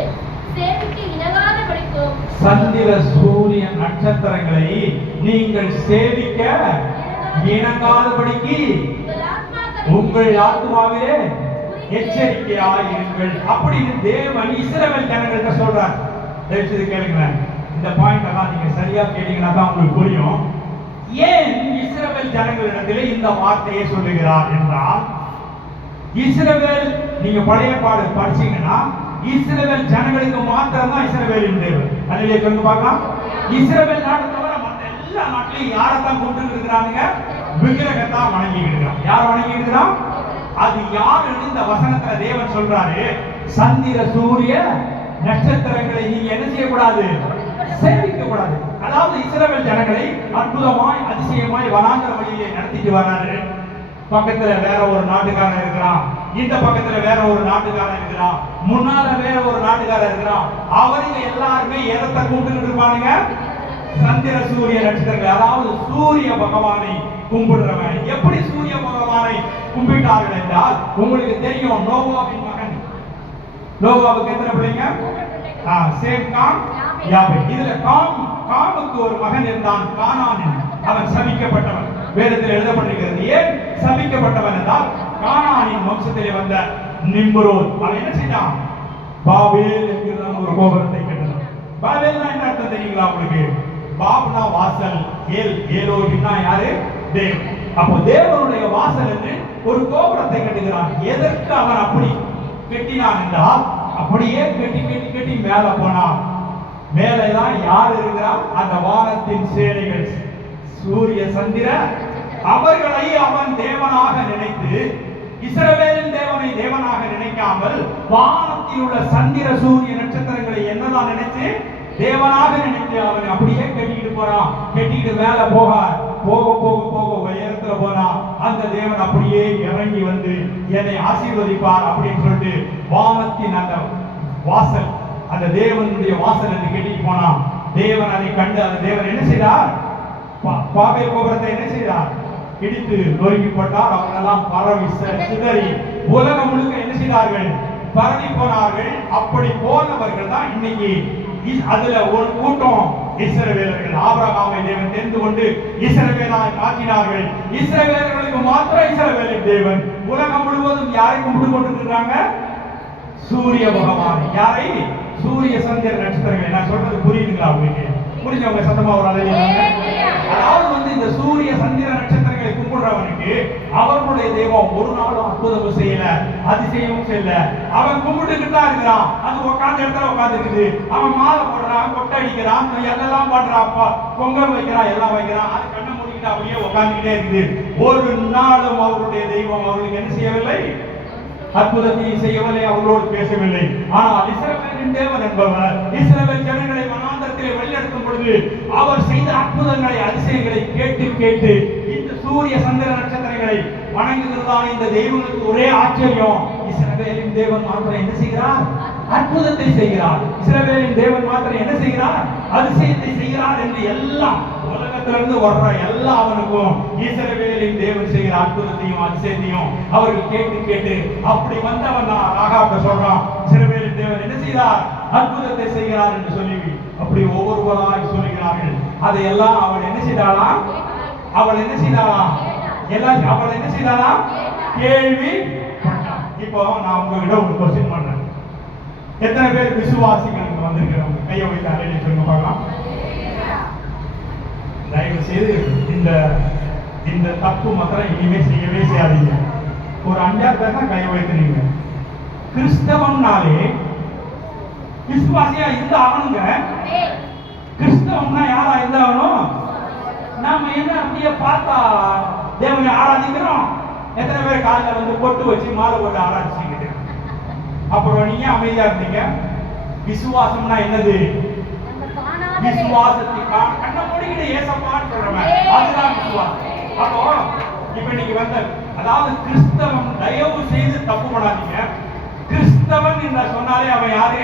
சேவிக்க இணங்காத படிக்கும். சந்திர சூரிய நட்சத்திரங்களை நீங்கள் சேவிக்க இணங்காதபடிக்கு உங்கள் ஆத்மாவிலே எச்சரிக்கையாய் இருங்கள் அப்படின்னு தேவன் இஸ்ரவேல் ஜனங்கள்ட்ட சொல்றார். தயவுசெய்து கேளுங்களேன். இந்த பாயிண்ட் எல்லாம் நீங்க சரியா கேட்டீங்கன்னா தான் உங்களுக்கு புரியும். ஏன் இஸ்ரவேல் ஜனங்களிடத்திலே இந்த வார்த்தையை சொல்லுகிறார் என்றால், இஸ்ரவேல் நீங்க பழைய பாடு படிச்சீங்கன்னா இஸ்ரவேல் ஜனங்களுக்கு மாத்திரம் தான் இஸ்ரவேலின் தேவன். அதிலே சொல்லுங்க பார்க்கலாம். இஸ்ரவேல் நாட்டை தவிர மற்ற எல்லா நாட்டிலையும் யாரைத்தான் கொண்டு இருக்கிறாங்க? விக்கிரகத்தான் வணங்கிட்டு இருக்கிறான். யார் வணங்கிட்டு இருக்கிறான்? அது யாருன்னு இந்த வசனத்துல தேவன் சொல்றாரு. சந்திர சூரிய நட்சத்திரங்களை நீங்க என்ன செய்யக்கூடாது? சேவிக்க கூடாது. அதாவது இஸ்ரவேல் ஜனங்களை அற்புதமாய் அதிசயமாய் வனாந்தர வழியிலே நடத்திட்டு வராரு. பக்கத்துல வேற ஒரு நாட்டுக்காரன் இருக்கிறான், இந்த பக்கத்துல வேற ஒரு நாட்டுக்காரன் இருக்கிறான், முன்னால வேற ஒரு நாட்டுக்காரன் இருக்கிறான். அவருங்க எல்லாருமே எதத்தை கூப்பிட்டு இருப்பானுங்க? சந்திர சூரிய நட்சத்திரங்கள். அதாவது சூரிய பகவானை கும்பிடுறவன். எப்படி சூரிய பகவானை கும்பிட்டார்கள் என்றால், உங்களுக்கு தெரியும் நோவாவின் மகன். நோவாவுக்கு எத்தனை பிள்ளைங்க? Same, com, யாபேத். இதுல காமுக்கு ஒரு மகன் இருந்தான், கானான். அவன் சபிக்கப்பட்டவன். வேதத்தில் எழுதப்பட்டிருக்கிறது. ஏன் சபிக்கப்பட்டவன் என்றால், கானானின் வம்சத்திலே வந்த நிம்ரோத் அவன் என்ன செய்தான்? பாபேல் என்கிற ஒரு கோபுரத்தை கட்டினான். பாபேல்னா என்ன அர்த்தம் தெரியுங்களா உங்களுக்கு? பாப்னா வாசல், ஏலோஹிம்னா யாரு? தேவன். அப்போ தேவனுடைய வாசல் என்று ஒரு கோபுரத்தை கட்டுகிறான். எதற்கு அவன் அப்படி கட்டினான் என்றால், அப்படியே கட்டி கட்டி கட்டி மேல போனான். மேலதான் யார் இருக்கிறா? அந்த வானத்தின் சேனைகள், சூரிய சந்திர, அவர்களை அவன் தேவனாக நினைத்து, இஸ்ரவேலின் தேவனை தேவனாக நினைக்காமல் வானத்தில் உள்ள சந்திர சூரிய நட்சத்திரங்களை என்னதான் நினைச்சு? தேவனாக நினைத்து அவன் அப்படியே கட்டிக்கிட்டு போறான். கட்டிக்கிட்டு மேல போக போக போக போக உயரத்துல போனா அந்த தேவன் அப்படியே இறங்கி வந்து என்னை ஆசீர்வதிப்பார் அப்படின்னு சொல்லிட்டு வானத்தின் அந்த வாசல், அந்த தேவனுடைய வாசல் என்று கட்டிட்டு போனான். தேவன் அதை கண்டு அந்த தேவன் என்ன செய்தார்? பாபேல் கோபுரத்தை என்ன செய்தார்? இடித்து நொறுக்கி போட்டார். அவர்களெல்லாம் பரவி சிதறி உலகம் முழுக்க என்ன செய்தார்கள்? பரவி போனார்கள். அப்படி போனவர்கள் தான் இன்னைக்கு அதுல ஒரு கூட்டம் இஸ்ரவேலர்கள். ஆபிரகாமை தேவன் தெரிந்து கொண்டு இஸ்ரவேலாய் மாற்றினார்கள். இஸ்ரவேலர்களுக்கு மாத்திரம் இஸ்ரவேலின் தேவன். உலகம் முழுவதும் யாரை கும்பிட்டு கொண்டிருக்கிறாங்க? சூரிய பகவான். யாரை? சூரிய சந்திர நட்சத்திரங்கள். நான் சொல்றது புரியுதுங்களா உங்களுக்கு? புரிஞ்சவங்க சத்தமா ஒரு அலையிறாங்க. அதாவது இந்த சூரிய சந்திர நட்சத்திரங்களை கும்பிடுறவனுக்கு அவர்களுடைய தெய்வம் ஒரு நாளும் அற்புதமும் செய்யல, அதிசயமும் செய்யல. அவன் கும்பிட்டுக்கிட்டு தான் இருக்கிறான். அது உட்கார்ந்த இடத்துல உட்கார்ந்துருக்குது. அவன் மாலை போடுறான், கொட்டை அடிக்கிறான், எல்லாம் பண்றான், பொங்கல் வைக்கிறான், எல்லாம் வைக்கிறான். அது கண்ணை மூடிக்கிட்டு அப்படியே உட்கார்ந்துக்கிட்டே இருக்குது. ஒரு நாளும் அவருடைய தெய்வம் அவர்களுக்கு என்ன செய்யவில்லை? அற்புதத்தை செய்யவில்லை, அவர்களோடு பேசவில்லை. ஆனால் இஸ்ரவேலின் தேவன் என்பவர் இஸ்ரவேல் ஜனங்களை வனாந்தரத்திலே வழிநடத்தும் பொழுது அவர் செய்த அற்புதங்களை அதிசயங்களை கேட்டு கேட்டு இந்த சூரிய சந்திர நட்சத்திரங்களை வணங்குகிறதான இந்த தெய்வங்களுக்கு ஒரே ஆச்சரியம். இஸ்ரவேலின் தேவன் மாத்திரம் என்ன செய்கிறார்? அற்புதத்தை செய்கிறார். இஸ்ரவேலின் தேவன் மாத்திரம் என்ன செய்கிறார்? அதிசயத்தை செய்கிறார் என்று எல்லாம் உலகத்திலிருந்து வர்ற எல்லாவனுக்கும் இஸ்ரவேலின் தேவன் செய்கிற அற்புதத்தையும் அதிசயத்தையும் அவர்கள் கேட்டு கேட்டு அப்படி வந்தவன் ராகாப்ட சொல்றான், இஸ்ரவேலின் தேவன் என்ன செய்தார்? அற்புதத்தை செய்கிறார் என்று சொல்லி அப்படி ஒவ்வொருவராய் சொல்லுகிறார்கள். அதையெல்லாம் அவள் என்ன செய்தாளாம்? அவள் என்ன செய்தாளாம்? எல்லாம் அவள் என்ன செய்தாளாம்? கேள்வி. இப்போ நான் உங்ககிட்ட ஒரு கொஸ்டின் பண்றேன். எத்தனை பேர் விசுவாசிகள் இங்க வந்திருக்கிறவங்க கையை வைத்து அறையில சொல்லுங்க பார்க்கலாம். தயவு செய்து இந்த தப்பு மாத்திரம் இனிமே செய்யவே செய்யாதீங்க. ஒரு 5-6 பேர் தான் கையை வைத்துனீங்க. கிறிஸ்தவம்னாலே விசுவாசியா இருந்த ஆகணுங்க. கிறிஸ்தவம்னா யாரா இருந்தாகணும்? நாம என்ன அப்படியே பார்த்தா தேவனை ஆராதிக்கிறோம். எத்தனை பேர் காலையில வந்து பொட்டு வச்சு மாலை போட்டு ஆராதிச்சுக்கிட்டு அப்புறம் நீங்க அமைதியா இருந்தீங்க? விசுவாசம்னா என்னது? விசுவாசத்தை கண்ண மூடிக்கிட்டு ஏசப்பான்னு சொல்றவன் அதுதான் விசுவாசம். அப்போ இப்ப நீங்க வந்த அதாவது கிறிஸ்தவம், தயவு செய்து தப்பு பண்ணாதீங்க. கிறிஸ்தவன் என்று சொன்னாலே அவன் யாரு?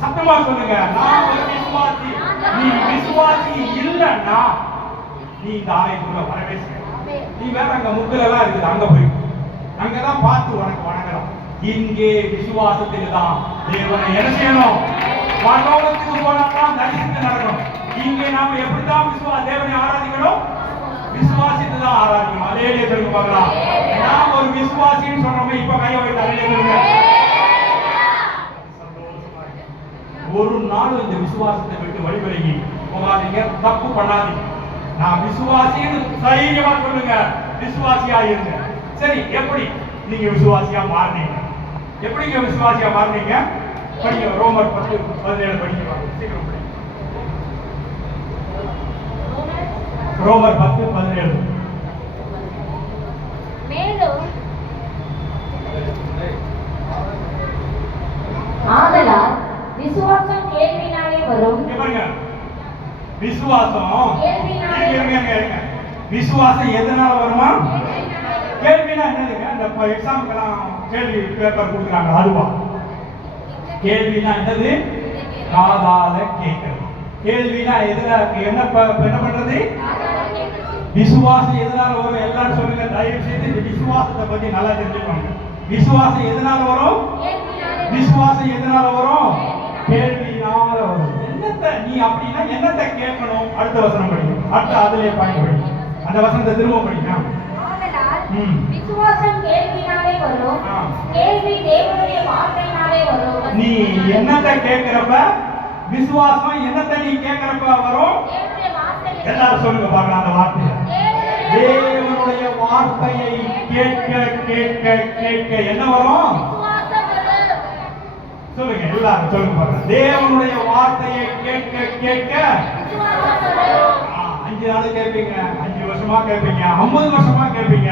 சத்தமா சொல்லுங்க, நான் ஒரு விசுவாசி. நீ விசுவாசி இல்லன்னா நீ இந்த ஆலயத்துக்குள்ள வரவே செய்ய. நீ வேற அங்க முக்குல எல்லாம் இருக்குது, அங்க போய் அங்கதான் பார்த்து உனக்கு வணங்கலாம். இங்கே விசுவாசத்தில் தான் தேவனை என்ன செய்யணும்? பரலோகத்துக்கு போனாதான் தரிசித்து நடக்கணும். இங்கே நாம எப்படிதான் தேவனை ஆராதிக்கணும்? விசுவாசித்து தான் ஆராதிக்கணும். அதே சொல்லுங்க பார்க்கலாம். நான் ஒரு விசுவாசின்னு சொல்றோமே, இப்ப கையை வைத்து அதே சொல்லுங்க. ஒரு நாள் இந்த விசுவாசத்தை விட்டு வழிவிலகி போகாதீங்க, தப்பு பண்ணாதீங்க. நான் விசுவாசின்னு தைரியமா சொல்லுங்க, விசுவாசியா இருங்க. சரி, எப்படி நீங்க விசுவாசியா மாறினீங்க? எப்படிங்க விசுவாசியா மாறினீங்க? படிங்க, ரோமர் 10:17 படிங்க. சீக்கிரம் படிங்க. ரோமர் 10:17. மேலும் ஆதலால் விசுவாசம் கேள்வினாலே வரும். பாருங்க, விசுவாசம் விசுவாசம் எதனால வருமா? கேள்வினா என்னதுங்க? இந்த எக்ஸாமுக்கெல்லாம் கேள்வி பேப்பர் கொடுக்குறாங்க, அதுவா? கேள்வினா என்னது? காதால கேட்கிறது. கேள்வினா எதுல என்ன பண்றது? விசுவாசம் எதனால வரும்? எல்லாரும் சொல்லுங்க, தயவு செய்து இந்த விசுவாசத்தை பத்தி நல்லா தெரிஞ்சுக்கோங்க. விசுவாசம் எதனால வரும்? விசுவாசம் எதனால வரும்? கேள்வினால வரும். என்னத்தை நீ அப்படின்னா என்னத்தை கேட்கணும்? அடுத்த வசனம் படிக்கணும். அடுத்த அதிலே பாயிண்ட் படிக்கணும். அந்த வசனத்தை திரும்ப படிக்கணும். விசுவாசம் கேள்வினாலே வரும், கேள்வி தேவனுடைய வார்த்தையினாலே வரும். நீ என்னத்தை கேட்கிறப்ப விசுவாசம் என்னத்தை நீ கேட்கிறப்ப வரும்? எல்லாரும் சொல்லுங்க பார்க்கலாம் அந்த வார்த்தையை. தேவனுடைய வார்த்தையை கேட்க கேட்க கேட்க என்ன வரும்? சொல்லுங்க, எல்லாரும் சொல்லுங்க பார்க்கலாம். தேவனுடைய வார்த்தையை கேட்க கேட்க 5 நாள் கேட்பீங்க, 5 வருஷமா கேட்பீங்க, 50 வருஷமா கேட்பீங்க.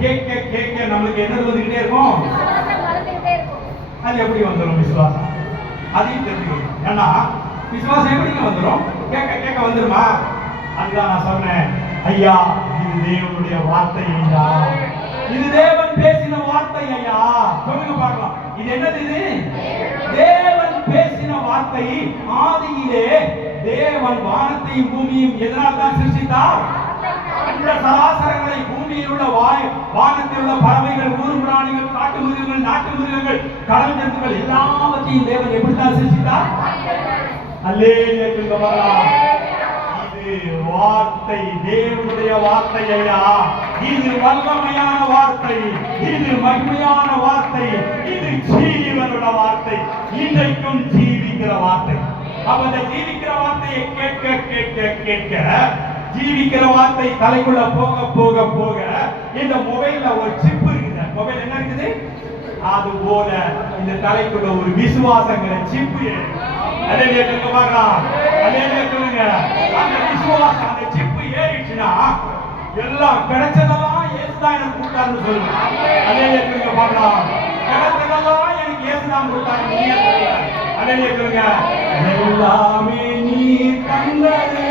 கேட்க கேட்க நம்மளுக்கு என்ன வந்துகிட்டே இருக்கும்? அது எப்படி வந்துடும்? விசுவாசம். அதையும் தெரிஞ்சுக்கணும். ஏன்னா விசுவாசம் எப்படிங்க வந்துடும்? கேட்க கேட்க வந்துருமா? அதுதான் நான் சொன்னேன், ஐயா இது தேவனுடைய வார்த்தை ஐயா, இது தேவன் பேசின வார்த்தை ஐயா. சொல்லுங்க பார்க்கலாம், இது என்னது? இது தேவன் பேசின வார்த்தை. ஆதியிலே தேவன் வானத்தையும் பூமியையும் எதனால் தான் சிருஷ்டித்தார்? இந்த சராசரங்களை, பூமியில் உள்ள வானத்தில் உள்ள பறவைகள், ஊர் பிராணிகள், காட்டு மிருகங்கள், நாட்டு மிருகங்கள், கடல் ஜந்துக்கள் எல்லாவற்றையும் தேவன் எப்படித்தான் சிருஷ்டித்தார்? அல்லேலூயா. இது வார்த்தை, தேவனுடைய வார்த்தை ஐயா. இது வல்லமையான வார்த்தை, இது மகிமையான வார்த்தை, இது ஜீவனுள்ள வார்த்தை, இன்றைக்கும் ஜீவிக்கிற வார்த்தை. அந்த ஜீவிக்கிற வார்த்தையை கேட்க கேட்க கேட்க ஜீவிக்கிற வார்த்தை தலைக்குள்ள போக போக போக இந்த மொபைல்ல ஒரு சிப் இருக்குது. மொபைல் என்ன இருக்குது? அது போல இந்த தலைக்குள்ள ஒரு விசுவாசங்கிற சிப் இருக்கு. அல்லேலூயா சொல்லுங்க பார்க்கலாம். அல்லேலூயா சொல்லுங்க. அந்த விசுவாசம், அந்த சிப் ஏறிடுச்சுன்னா எல்லாம் கிடைச்சதெல்லாம் இயேசுதான் எனக்கு கொடுத்தாருன்னு சொல்லுங்க. அல்லேலூயா சொல்லுங்க பார்க்கலாம். கிடைச்சதெல்லாம் எனக்கு இயேசுதான் கொடுத்தாரு. நீங்க சொல்லுங்க. அல்லேலூயா சொல்லுங்க. எல்லாமே நீ தந்தது